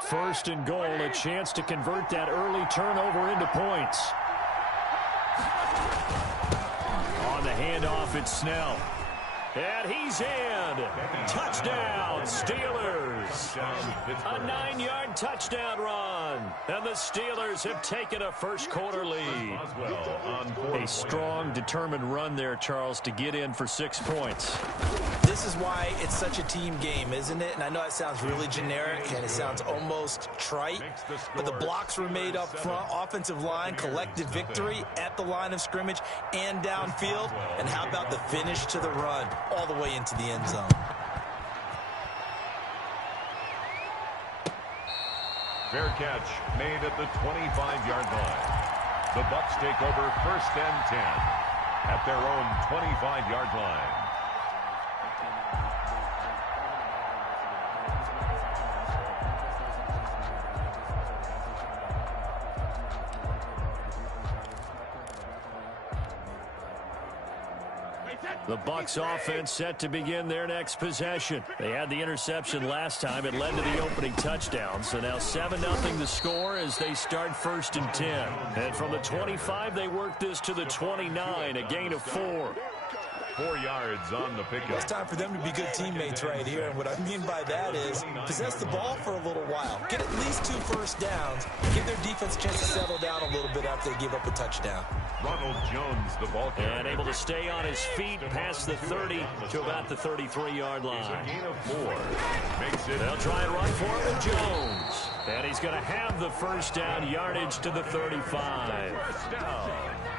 First and goal, a chance to convert that early turnover into points. On the handoff, it's Snell. And he's in. Touchdown, Steelers. A 9-yard touchdown run. And the Steelers have taken a first quarter lead. A strong, determined run there, Charles, to get in for 6 points. This is why it's such a team game, isn't it? And I know it sounds really generic and it sounds almost trite, but the blocks were made up front, offensive line, collective victory at the line of scrimmage and downfield. And how about the finish to the run all the way into the end zone? Fair catch made at the 25-yard line. The Bucs take over 1st and 10 at their own 25-yard line. The Bucs offense set to begin their next possession. They had the interception last time. It led to the opening touchdown. So now 7-0 the score as they start 1st and 10. And from the 25, they work this to the 29, a gain of 4. 4 yards on the pickup. It's time for them to be good teammates right here. And what I mean by that is possess the ball for a little while. Get at least 2 first downs. Give their defense a chance to settle down a little bit after they give up a touchdown. Ronald Jones, the ball carrier. And able to stay on his feet past the 30 to about the 33-yard line. A gain of 4. Makes it. They'll try and run for it with Jones. And he's going to have the first down, yardage to the 35. First down.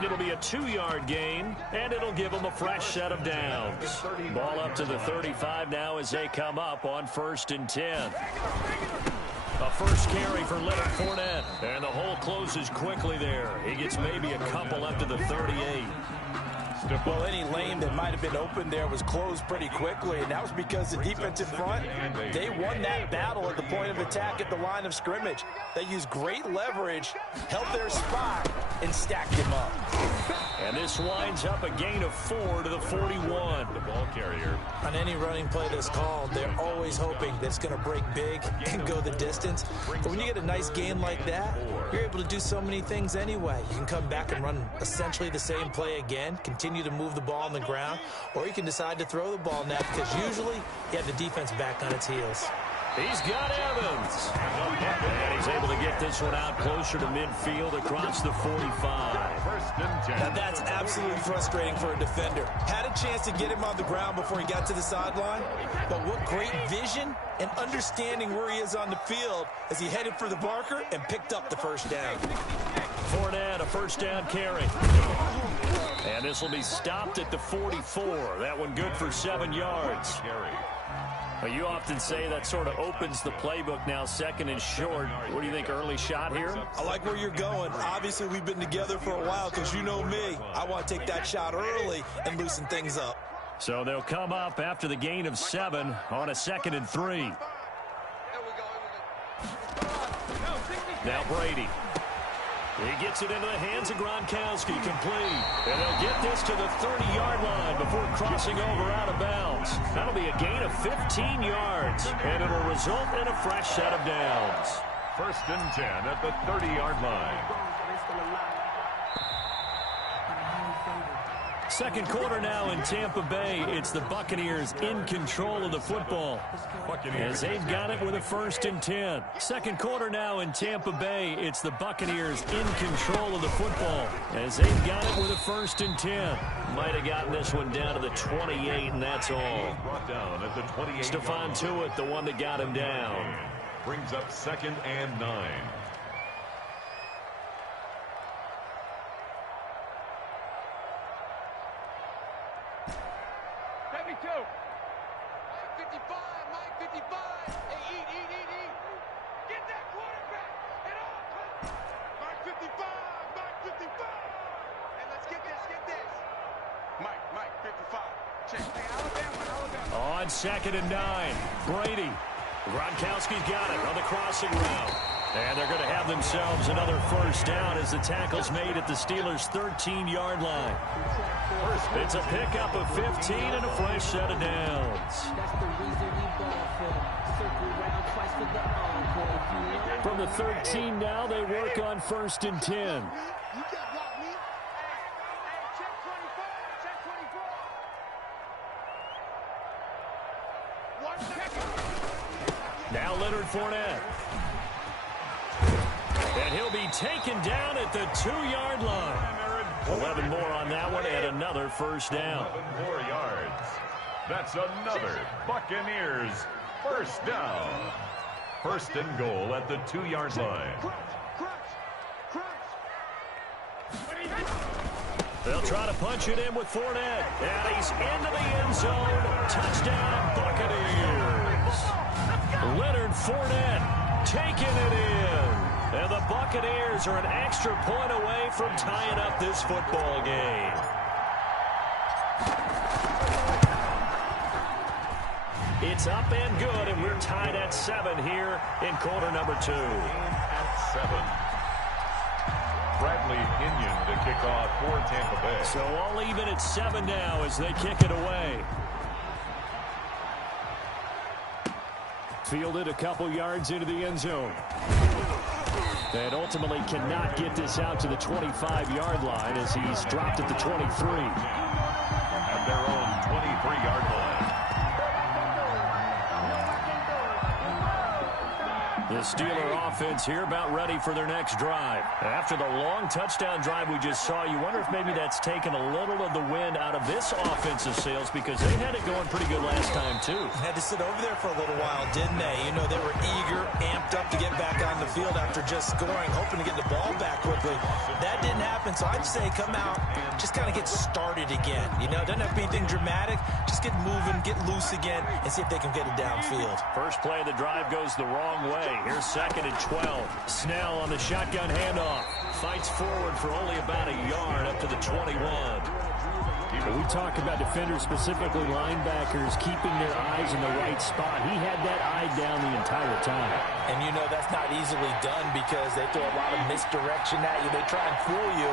It'll be a 2-yard gain, and it'll give them a fresh set of downs. Ball up to the 35 now as they come up on 1st and 10. A first carry for Leonard Fournette. And the hole closes quickly there. He gets maybe a couple up to the 38. Well, any lane that might have been open there was closed pretty quickly, and that was because the defense in front, they won that battle at the point of attack at the line of scrimmage. They used great leverage, held their spot, and stacked him up. And this winds up a gain of 4 to the 41. The ball carrier. On any running play that's called, they're always hoping that it's going to break big and go the distance. But when you get a nice gain like that, you're able to do so many things anyway. You can come back and run essentially the same play again, continue to move the ball on the ground, or you can decide to throw the ball now because usually you have the defense back on its heels. He's got Evans. And he's able to get this one out closer to midfield across the 45. 1st and 10. Now that's absolutely frustrating for a defender. Had a chance to get him on the ground before he got to the sideline, but what great vision and understanding where he is on the field as he headed for the marker and picked up the first down. Fournette, a first down carry. And this will be stopped at the 44. That one good for 7 yards. Carry. Well, you often say that sort of opens the playbook now, 2nd and short. What do you think, early shot here? I like where you're going. Obviously, we've been together for a while because you know me. I want to take that shot early and loosen things up. So they'll come up after the gain of 7 on a 2nd and 3. Now Brady. He gets it into the hands of Gronkowski, complete. And they'll get this to the 30-yard line before crossing over out of bounds. That'll be a gain of 15 yards, and it'll result in a fresh set of downs. 1st and 10 at the 30-yard line. Second quarter now in Tampa Bay. It's the Buccaneers in control of the football as they've got it with a 1st and 10. Second quarter now in Tampa Bay. It's the Buccaneers in control of the football as they've got it with a 1st and 10. Might have gotten this one down to the 28, and that's all. Brought down at the 28. Stephon Tuitt, the one that got him down. Brings up 2nd and 9. On 2nd and 9, Brady. Gronkowski's got it on the crossing route. And they're going to have themselves another first down as the tackle's made at the Steelers' 13-yard line. It's a pickup of 15 and a fresh set of downs. From the 13 now, they work on 1st and 10. Now Leonard Fournette. And he'll be taken down at the 2-yard line. 11 more on that one and another first down. 11 more yards. That's another Buccaneers first down. 1st and goal at the 2-yard line. They'll try to punch it in with Fournette. And he's into the end zone. Touchdown, Buccaneers. Leonard Fournette taking it in. And the Buccaneers are an extra point away from tying up this football game. It's up and good, and we're tied at 7 here in quarter number 2. At 7. Bradley Pinion to kick off for Tampa Bay. So all even at 7 now as they kick it away. Fielded a couple yards into the end zone. And ultimately cannot get this out to the 25-yard line as he's dropped at the 23. At their own 23-yard line. The Steeler offense here about ready for their next drive. After the long touchdown drive we just saw, you wonder if maybe that's taken a little of the wind out of this offensive sails because they had it going pretty good last time too. Had to sit over there for a little while, didn't they? You know, they were eager, amped up to get back on the field after just scoring, hoping to get the ball back quickly. That didn't happen, so I'd say come out, just kind of get started again. You know, it doesn't have to be anything dramatic. Just get moving, get loose again, and see if they can get it downfield. First play of the drive goes the wrong way. Here's 2nd and 12. Snell on the shotgun handoff. Fights forward for only about a yard up to the 21. We talk about defenders, specifically linebackers, keeping their eyes in the right spot. He had that eye down the entire time. And you know that's not easily done because they throw a lot of misdirection at you. They try and fool you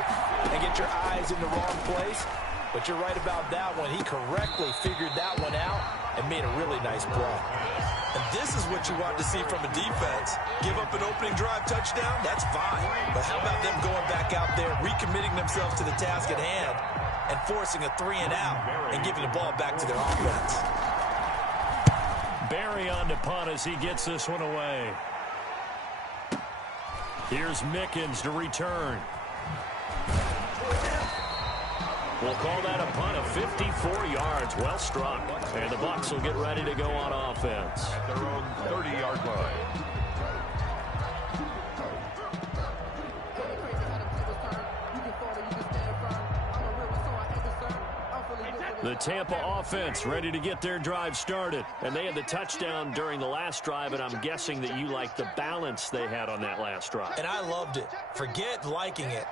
and get your eyes in the wrong place. But you're right about that one. He correctly figured that one out and made a really nice play. And this is what you want to see from a defense. Give up an opening drive touchdown, that's fine. But how about them going back out there, recommitting themselves to the task at hand, and forcing a 3-and-out and giving the ball back to their offense. Barry on to punt as he gets this one away. Here's Mickens to return. We'll call that a punt of 54 yards. Well struck. And the Bucs will get ready to go on offense. At their own 30-yard line. The Tampa offense ready to get their drive started. And they had the touchdown during the last drive, and I'm guessing that you like the balance they had on that last drive. And I loved it. Forget liking it.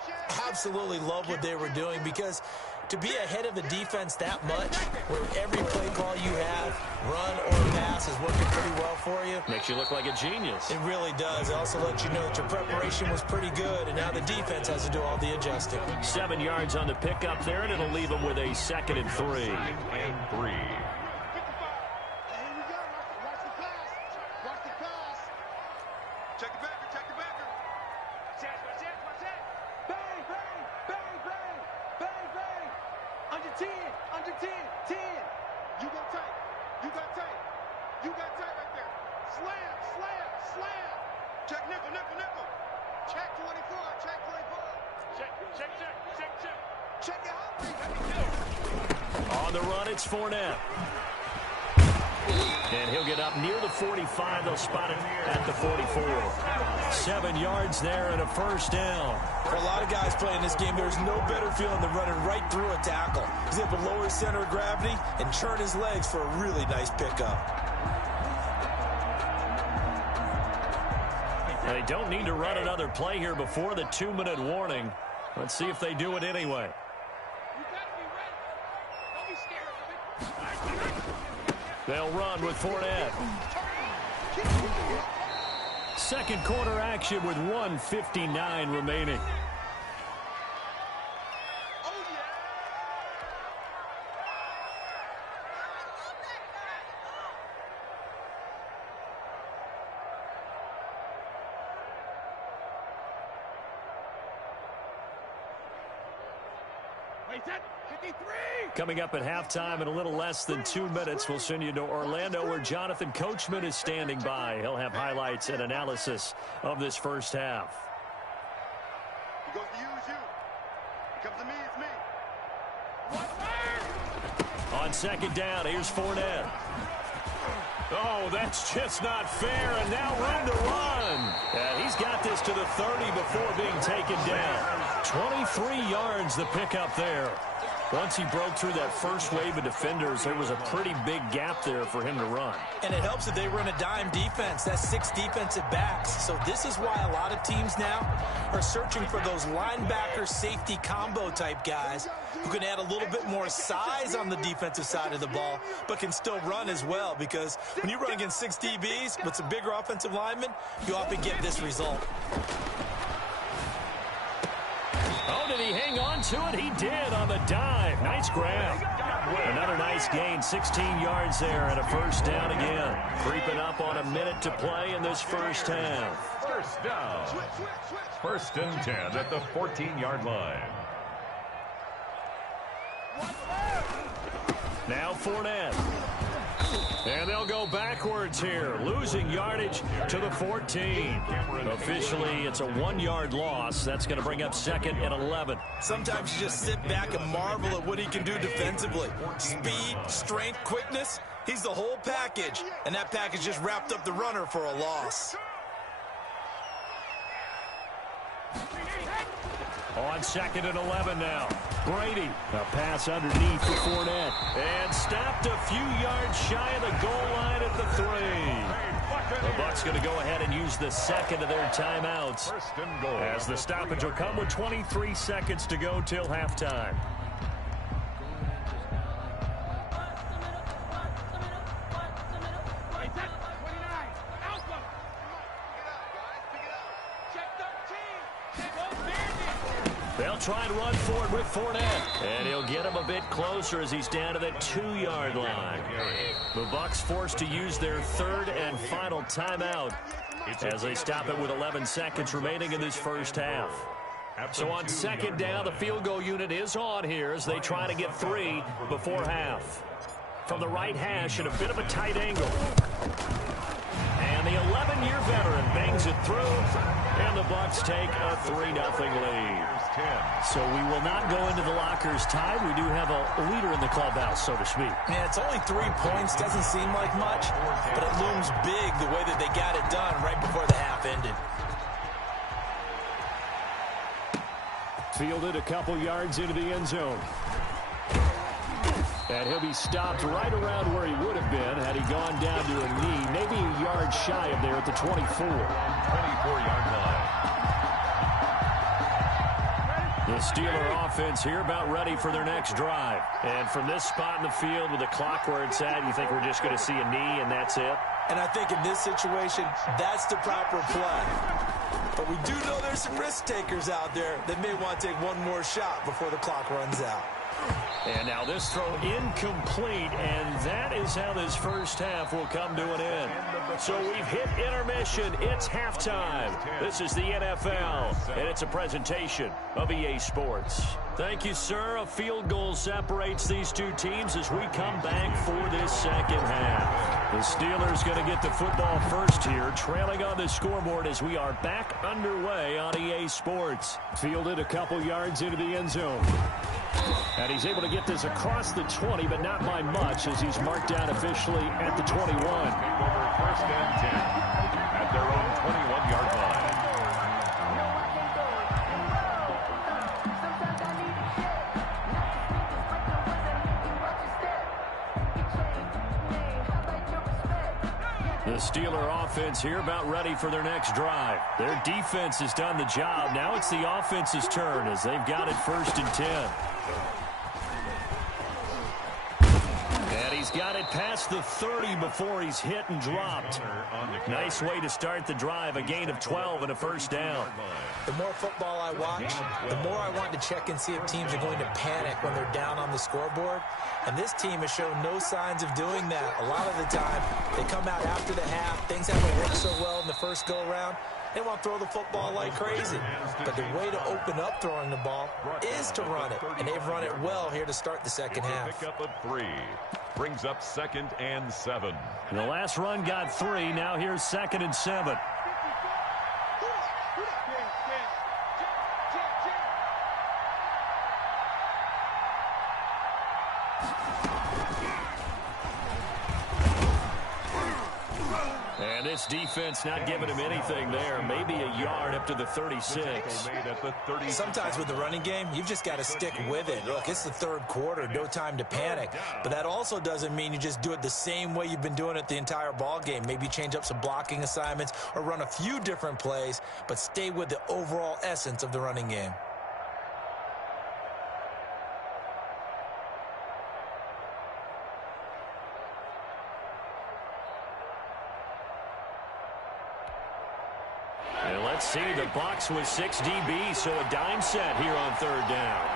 Absolutely love what they were doing because to be ahead of a defense that much, where every play call you have, run or pass, is working pretty well for you. Makes you look like a genius. It really does. It also lets you know that your preparation was pretty good, and now the defense has to do all the adjusting. 7 yards on the pickup there, and it'll leave them with a 2nd and 3. 2nd and 3. On the run, it's Fournette. And he'll get up near the 45. They'll spot it at the 44. 7 yards there and a first down. For a lot of guys playing this game, there's no better feeling than running right through a tackle. He's able to lower his center of gravity and churn his legs for a really nice pickup. They don't need to run another play here before the 2-minute warning. Let's see if they do it anyway. They'll run with Fournette. Second quarter action with 1:59 remaining. Coming up at halftime in a little less than 2 minutes, we'll send you to Orlando where Jonathan Coachman is standing by. He'll have highlights and analysis of this first half. He goes to you, it's you. He comes to me, it's me. On second down, here's Fournette. Oh, that's just not fair, and now room to run. Yeah, he's got this to the 30 before being taken down. 23 yards the pickup there. Once he broke through that first wave of defenders, there was a pretty big gap there for him to run. And it helps that they run a dime defense. That's 6 defensive backs. So this is why a lot of teams now are searching for those linebacker safety combo type guys who can add a little bit more size on the defensive side of the ball, but can still run as well. Because when you run against 6 DBs with some bigger offensive linemen, you often get this result. Oh, did he hang on to it? He did on the dive. Nice grab. Another nice gain, 16 yards there and a first down again. Creeping up on a minute to play in this first half. First down. First and 10 at the 14-yard line. Now Fournette. And they'll go backwards here, losing yardage to the 14. Officially, it's a 1-yard loss. That's going to bring up 2nd and 11. Sometimes you just sit back and marvel at what he can do defensively. Speed, strength, quickness. He's the whole package. And that package just wrapped up the runner for a loss. On 2nd and 11 now. Brady, a pass underneath for Fournette. And stopped a few yards shy of the goal line at the 3. The Bucs going to go ahead and use the second of their timeouts, as the stoppage will come with 23 seconds to go till halftime. They'll try and run for it with Fournette. And he'll get him a bit closer as he's down to the 2-yard line. The Bucs forced to use their 3rd and final timeout as they stop it with 11 seconds remaining in this first half. So on 2nd down, the field goal unit is on here as they try to get 3 before half. From the right hash at a bit of a tight angle. And the 11-year veteran bangs it through, and the Bucs take a 3-0 lead. So we will not go into the lockers tied. We do have a leader in the clubhouse, so to speak. Man, it's only 3 points. Doesn't seem like much, but it looms big the way that they got it done right before the half ended. Fielded a couple yards into the end zone. And he'll be stopped right around where he would have been had he gone down to a knee, maybe a yard shy of there at the 24. 24-yard line. The Steeler offense here about ready for their next drive. And from this spot in the field with the clock where it's at, you think we're just going to see a knee and that's it? And I think in this situation, that's the proper play. But we do know there's some risk takers out there that may want to take one more shot before the clock runs out. And now this throw incomplete, and that is how this first half will come to an end. So we've hit intermission. It's halftime. This is the NFL, and it's a presentation of EA Sports. Thank you, sir. A field goal separates these two teams as we come back for this second half. The Steelers going to get the football first here, trailing on the scoreboard as we are back underway on EA Sports. Fielded a couple yards into the end zone. And he's able to get this across the 20, but not by much as he's marked down officially at the 21. First and 10 at their own 21-yard line. The Steeler offense here about ready for their next drive. Their defense has done the job. Now it's the offense's turn as they've got it 1st and 10. And he's got it past the 30 before he's hit and dropped. Nice way to start the drive, a gain of 12 and a first down. The more football I watch, the more I want to check and see if teams are going to panic when they're down on the scoreboard. And this team has shown no signs of doing that. A lot of the time, they come out after the half. Things haven't worked so well in the first go-around. They want to throw the football like crazy. But the way to open up throwing the ball is to run it. And they've run it well here to start the second half. Pick up a 3. Brings up 2nd and 7. And the last run got 3. Now here's 2nd and 7. And this defense not giving him anything there. Maybe a yard up to the 36. Sometimes with the running game, you've just got to stick with it. Look, it's the 3rd quarter, no time to panic. But that also doesn't mean you just do it the same way you've been doing it the entire ball game. Maybe change up some blocking assignments or run a few different plays, but stay with the overall essence of the running game. And let's see, the Bucs with 6 DBs, so a dime set here on third down.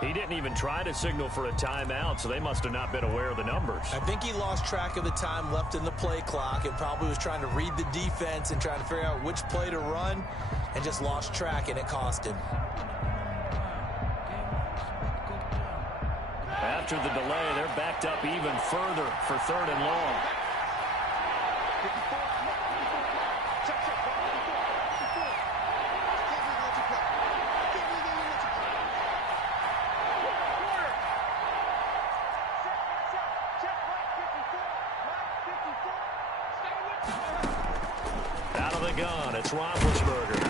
He didn't even try to signal for a timeout, so they must have not been aware of the numbers. I think he lost track of the time left in the play clock and probably was trying to read the defense and trying to figure out which play to run and just lost track, and it cost him. After the delay, they're backed up even further for third and long. Out of the gun, it's Roethlisberger.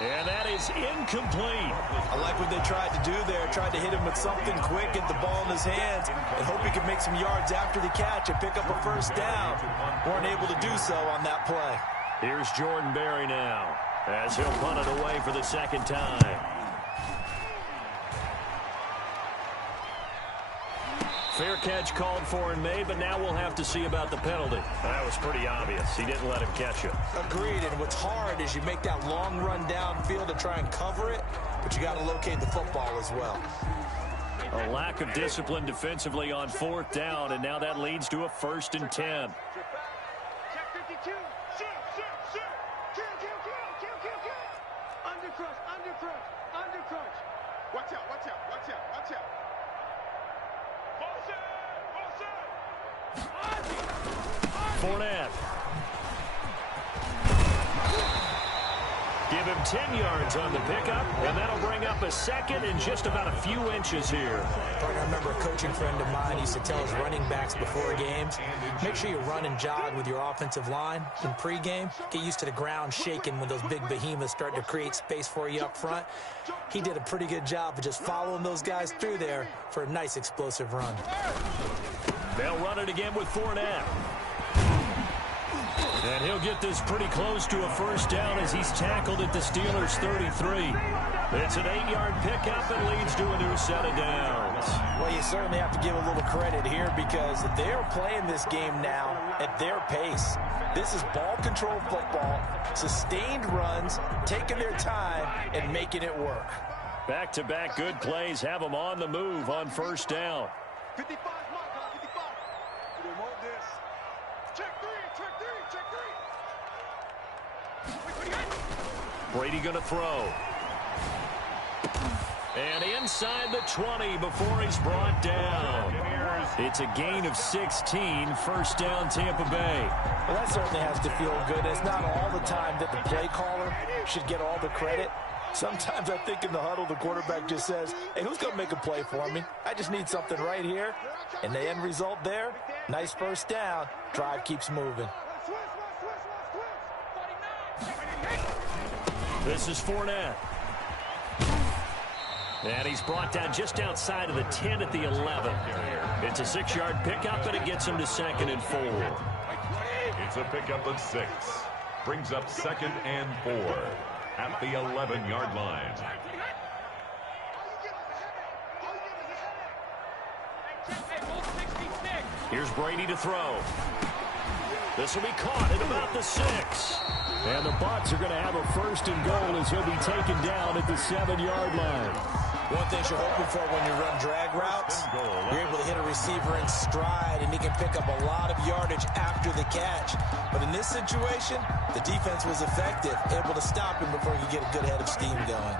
And that is incomplete. I like what they tried to do there. Tried to hit him with something quick, get the ball in his hands, and hope he could make some yards after the catch and pick up a first down. Weren't able to do so on that play. Here's Jordan Berry now, as he'll punt it away for the second time. Fair catch called for and made, but now we'll have to see about the penalty. That was pretty obvious. He didn't let him catch it. Agreed, and what's hard is you make that long run downfield to try and cover it, but you got to locate the football as well. A lack of discipline defensively on fourth down, and now that leads to a 1st and 10. Check 52. Shoot. Kill. Under crunch. Watch out. Fournette. Give him 10 yards on the pickup, and that'll bring up a second and just about a few inches here. I remember a coaching friend of mine used to tell his running backs before games, make sure you run and jog with your offensive line in pregame. Get used to the ground shaking when those big behemoths start to create space for you up front. He did a pretty good job of just following those guys through there for a nice explosive run. They'll run it again with Fournette. And he'll get this pretty close to a first down as he's tackled at the Steelers' 33. It's an 8-yard pickup and leads to a new set of downs. Well, you certainly have to give a little credit here because they're playing this game now at their pace. This is ball control football, sustained runs, taking their time, and making it work. Back-to-back good plays have them on the move on first down. 55 mark, 55. We don't want this. Check three. Brady going to throw. And inside the 20 before he's brought down. It's a gain of 16, first down Tampa Bay. Well, that certainly has to feel good. It's not all the time that the play caller should get all the credit. Sometimes I think in the huddle, the quarterback just says, hey, who's going to make a play for me? I just need something right here. And the end result there, nice first down. Drive keeps moving. This is Fournette. And he's brought down just outside of the 10 at the 11. It's a 6-yard pickup, and it gets him to 2nd and 4. It's a pickup of 6. Brings up 2nd and 4 at the 11-yard line. Here's Brady to throw. This will be caught at about the 6. And the Bucs are going to have a 1st and goal as he'll be taken down at the 7-yard line. One thing you're hoping for when you run drag routes, you're able to hit a receiver in stride, and he can pick up a lot of yardage after the catch. But in this situation, the defense was effective, able to stop him before he could get a good head of steam going.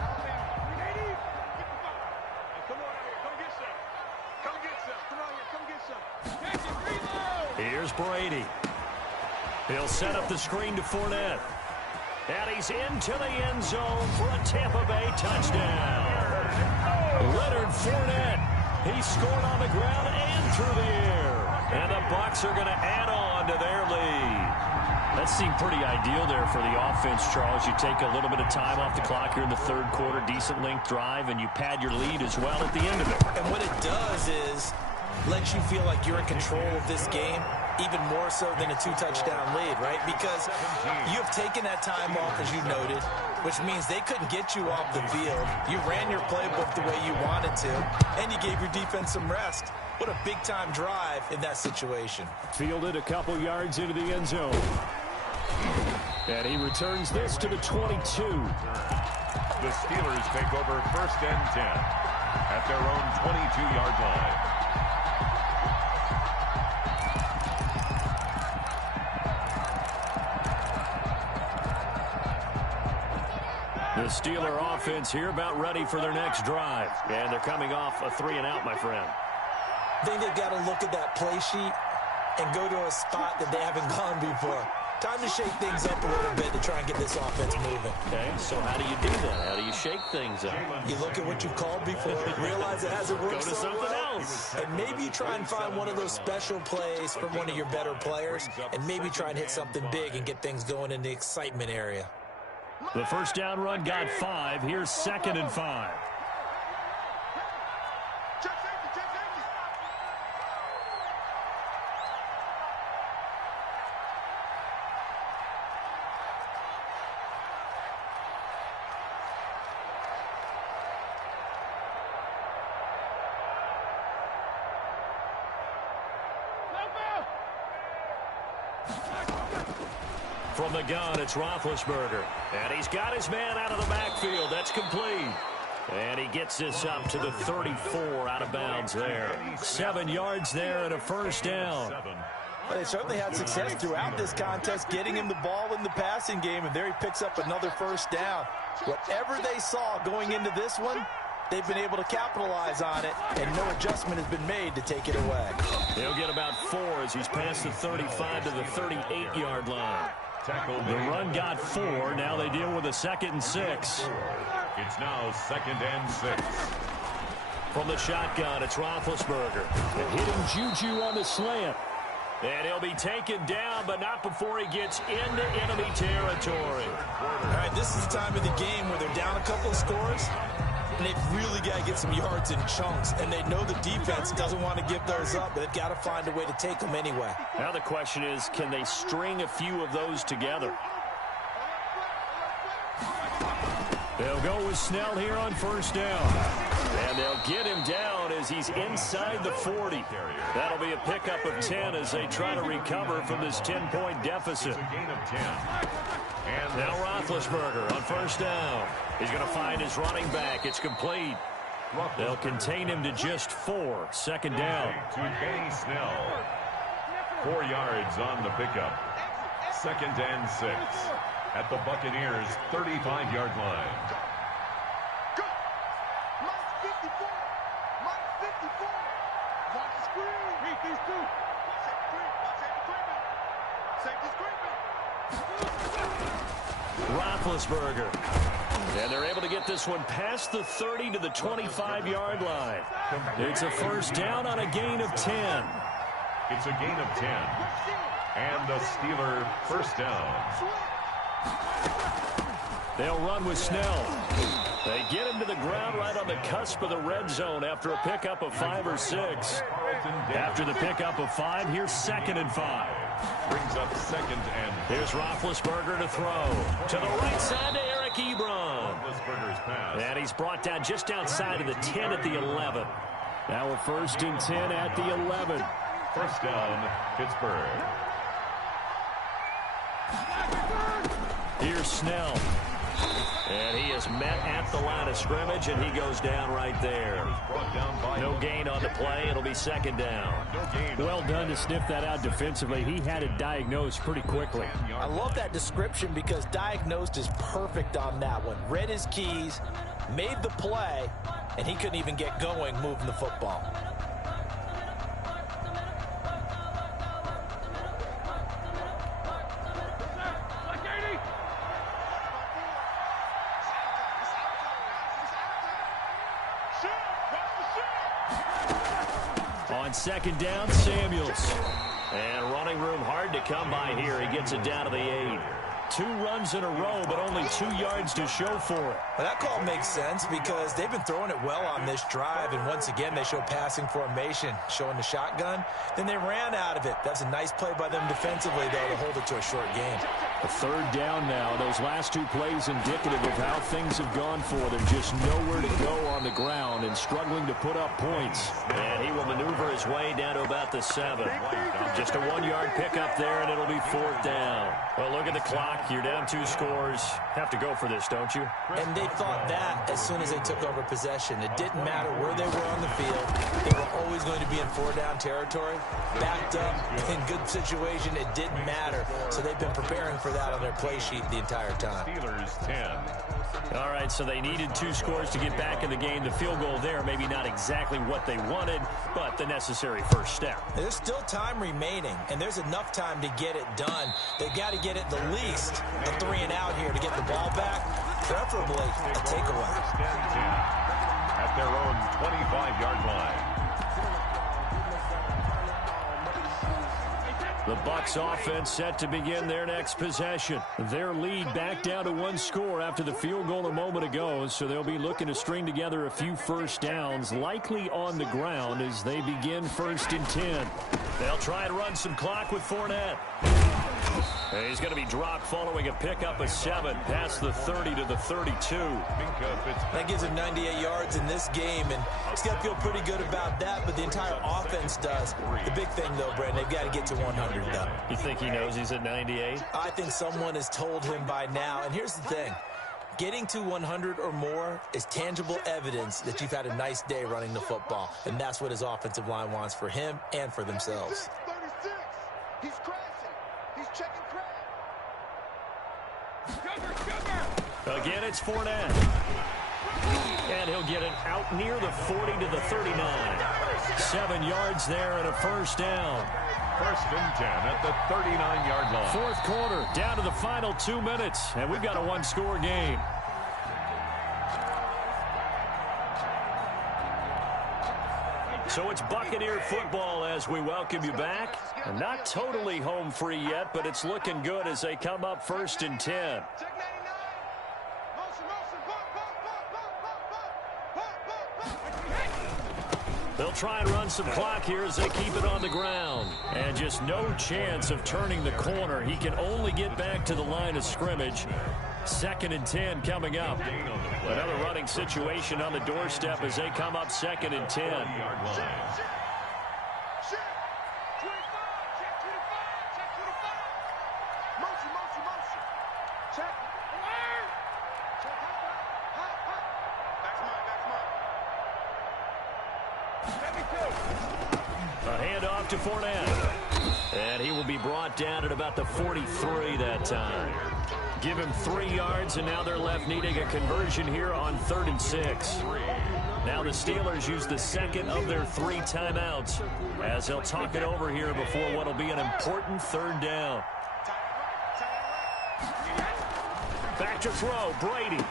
Here's Brady. He'll set up the screen to Fournette. And he's into the end zone for a Tampa Bay touchdown. Leonard Fournette. He scored on the ground and through the air. And the Bucs are going to add on to their lead. That seemed pretty ideal there for the offense, Charles. You take a little bit of time off the clock here in the third quarter, decent length drive, and you pad your lead as well at the end of it. And what it does is lets you feel like you're in control of this game, even more so than a 2-touchdown lead, right? Because you have taken that time off, as you noted. which means they couldn't get you off the field. You ran your playbook the way you wanted to, and you gave your defense some rest. What a big-time drive in that situation. Fielded a couple yards into the end zone. And he returns this to the 22. The Steelers take over 1st and 10 at their own 22-yard line. The Steeler offense here about ready for their next drive. And they're coming off a 3-and-out, my friend. I think they've got to look at that play sheet and go to a spot that they haven't gone before. Time to shake things up a little bit to try and get this offense moving. Okay, so how do you do that? How do you shake things up? You look at what you've called before, realize it hasn't worked. Go to something else. And maybe try and find one of those special plays from one of your better players, and maybe try and hit something big and get things going in the excitement area. The first down run got 5. Here's 2nd and 5. From the gun, it's Roethlisberger. And he's got his man out of the backfield. That's complete. And he gets this up to the 34 out of bounds there. 7 yards there and a first down. Well, they certainly had success throughout this contest, getting him the ball in the passing game, and there he picks up another first down. Whatever they saw going into this one, they've been able to capitalize on it, and no adjustment has been made to take it away. He'll get about 4 as he's past the 35 to the 38-yard line. The run got 4. Now they deal with a 2nd and 6. It's now 2nd and 6. From the shotgun, it's Roethlisberger. Hitting Juju on the slant. And he'll be taken down, but not before he gets into enemy territory. All right, this is the time of the game where they're down a couple of scores, and they've really got to get some yards in chunks, and they know the defense doesn't want to give those up, but they've got to find a way to take them anyway. Now the question is, can they string a few of those together? They'll go with Snell here on first down. And they'll get him down as he's inside the 40. That'll be a pickup of 10 as they try to recover from this 10-point deficit. It's a gain of 10. And now Roethlisberger on first down. He's going to find his running back. It's complete. They'll contain him to just 4. 2nd down. To Benny Snell. 4 yards on the pickup. 2nd and 6. At the Buccaneers' 35-yard line. Go! Mike 54! Mike 54! Watch the screen! Read these two! Watch safety screen! Roethlisberger. And they're able to get this one past the 30 to the 25-yard line. It's a first down on a gain of 10. It's a gain of 10. And the Steeler first down. They'll run with Snell. They get him to the ground right on the cusp of the red zone after a pickup of 5 or 6. After the pickup of 5, here's 2nd and 5. Brings up 2nd and 5. Here's Roethlisberger to throw. To the right side to Eric Ebron. Roethlisberger's pass. And he's brought down just outside of the 10 at the 11. Now a 1st and 10 at the 11. First down, Pittsburgh. Here's Snell. And he is met at the line of scrimmage, and he goes down right there. No gain on the play. It'll be 2nd down. Well done to sniff that out defensively. He had it diagnosed pretty quickly. I love that description because diagnosed is perfect on that one. Read his keys, made the play, and he couldn't even get going moving the football. On 2nd down, Samuels. And running room hard to come by here. He gets it down to the 8. 2 runs in a row, but only 2 yards to show for it. Well, that call makes sense because they've been throwing it well on this drive, and once again, they show passing formation, showing the shotgun. Then they ran out of it. That's a nice play by them defensively, though, to hold it to a short gain. A third down now. Those last two plays indicative of how things have gone for them. Just nowhere to go on the ground and struggling to put up points. And he will maneuver his way down to about the 7. Just a 1-yard pickup there, and it'll be 4th down. Well, look at the clock. You're down 2 scores. Have to go for this, don't you? And they thought that as soon as they took over possession. It didn't matter where they were on the field. They were always going to be in 4-down territory. Backed up, in good situation, it didn't matter. So they've been preparing for that on their play sheet the entire time. Steelers 10. All right, so they needed 2 scores to get back in the game. The field goal there, maybe not exactly what they wanted, but the necessary first step. There's still time remaining, and there's enough time to get it done. They've got to get it the least a 3-and-out here to get the ball back, preferably a takeaway. First and 10 at their own 25-yard line. The Bucs offense set to begin their next possession. Their lead back down to 1 score after the field goal a moment ago, so they'll be looking to string together a few first downs, likely on the ground as they begin 1st and 10. They'll try and run some clock with Fournette. And he's going to be dropped following a pickup of 7 past the 30 to the 32. That gives him 98 yards in this game, and he's got to feel pretty good about that, but the entire offense does. The big thing, though, Brandon, they've got to get to 100, though. You think he knows he's at 98? I think someone has told him by now, and here's the thing. Getting to 100 or more is tangible evidence that you've had a nice day running the football, and that's what his offensive line wants for him and for themselves. 36. He's crashing. He's checking crash. Again, it's Fournette. And he'll get it out near the 40 to the 39. 7 yards there and a first down. 1st and 10 at the 39-yard line. 4th quarter, down to the final 2 minutes, and we've got a 1-score game. So it's Buccaneer football as we welcome you back. And not totally home free yet, but it's looking good as they come up 1st and 10. They'll try and run some clock here as they keep it on the ground. And just no chance of turning the corner. He can only get back to the line of scrimmage. 2nd and 10 coming up. Another running situation on the doorstep as they come up 2nd and 10. A handoff to Fournette. And he will be brought down at about the 43 that time. Give him 3 yards, and now they're left needing a conversion here on 3rd and 6. Now the Steelers use the 2nd of their 3 timeouts as they'll talk it over here before what will be an important 3rd down. Back to throw, Brady.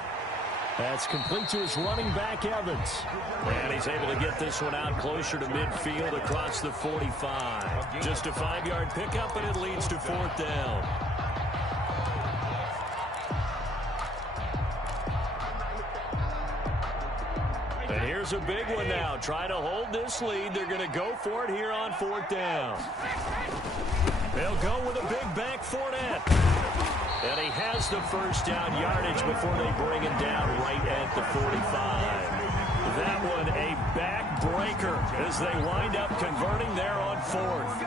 That's complete to his running back, Evans. And he's able to get this one out closer to midfield across the 45. Just a 5-yard pickup, and it leads to 4th down. And here's a big one now. Try to hold this lead. They're going to go for it here on 4th down. They'll go with a big back Fournette. And he has the first down yardage before they bring him down right at the 45. That one a backbreaker as they wind up converting there on 4th.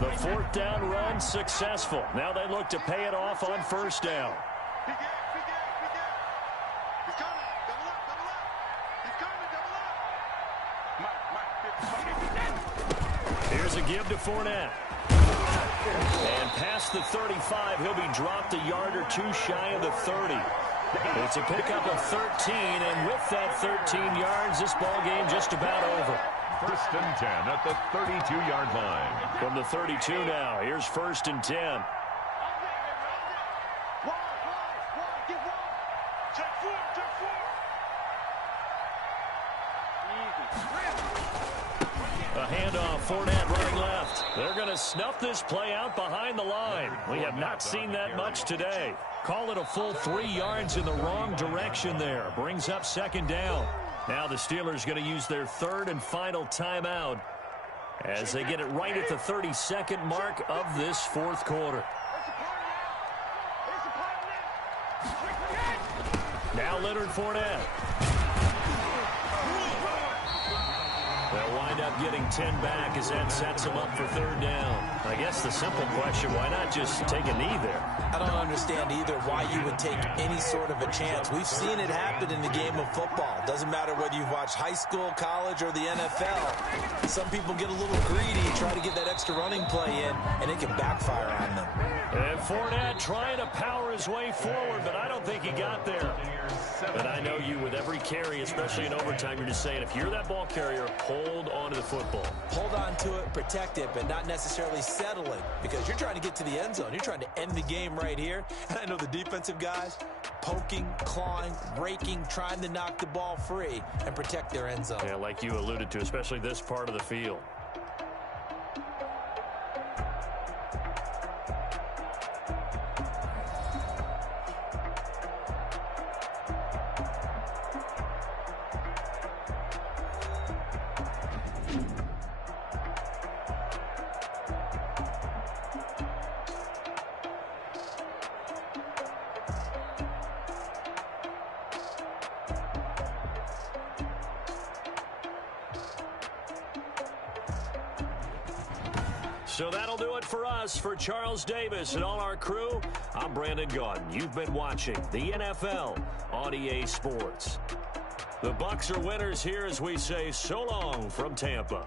The 4th down run successful. Now they look to pay it off on 1st down. Here's a give to Fournette. And past the 35, he'll be dropped a yard or 2 shy of the 30. It's a pickup of 13, and with that 13 yards, this ball game just about over. 1st and 10 at the 32-yard line. From the 32 now, here's 1st and 10. A handoff. Fournette running left. They're going to snuff this play out behind the line. We have not seen that much today. Call it a full 3 yards in the wrong direction there. Brings up second down. Now the Steelers going to use their third and final timeout as they get it right at the 32nd mark of this fourth quarter. Now Leonard Fournette. They'll wind up getting 10 back as that sets them up for third down. I guess the simple question, why not just take a knee there? I don't understand either why you would take any sort of a chance. We've seen it happen in the game of football. Doesn't matter whether you've watched high school, college, or the NFL. Some people get a little greedy, try to get that extra running play in, and it can backfire on them. And Fournette trying to power his way forward, but I don't think he got there. But I know you with every carry, especially in overtime, you're just saying if you're that ball carrier, hold on to the football. Hold on to it, protect it, but not necessarily settle it because you're trying to get to the end zone. You're trying to end the game right here. And I know the defensive guys poking, clawing, raking, trying to knock the ball free and protect their end zone. Yeah, like you alluded to, especially this part of the field. So that'll do it for us. For Charles Davis and all our crew, I'm Brandon Gaudin. You've been watching the NFL on EA Sports. The Bucs are winners here as we say so long from Tampa.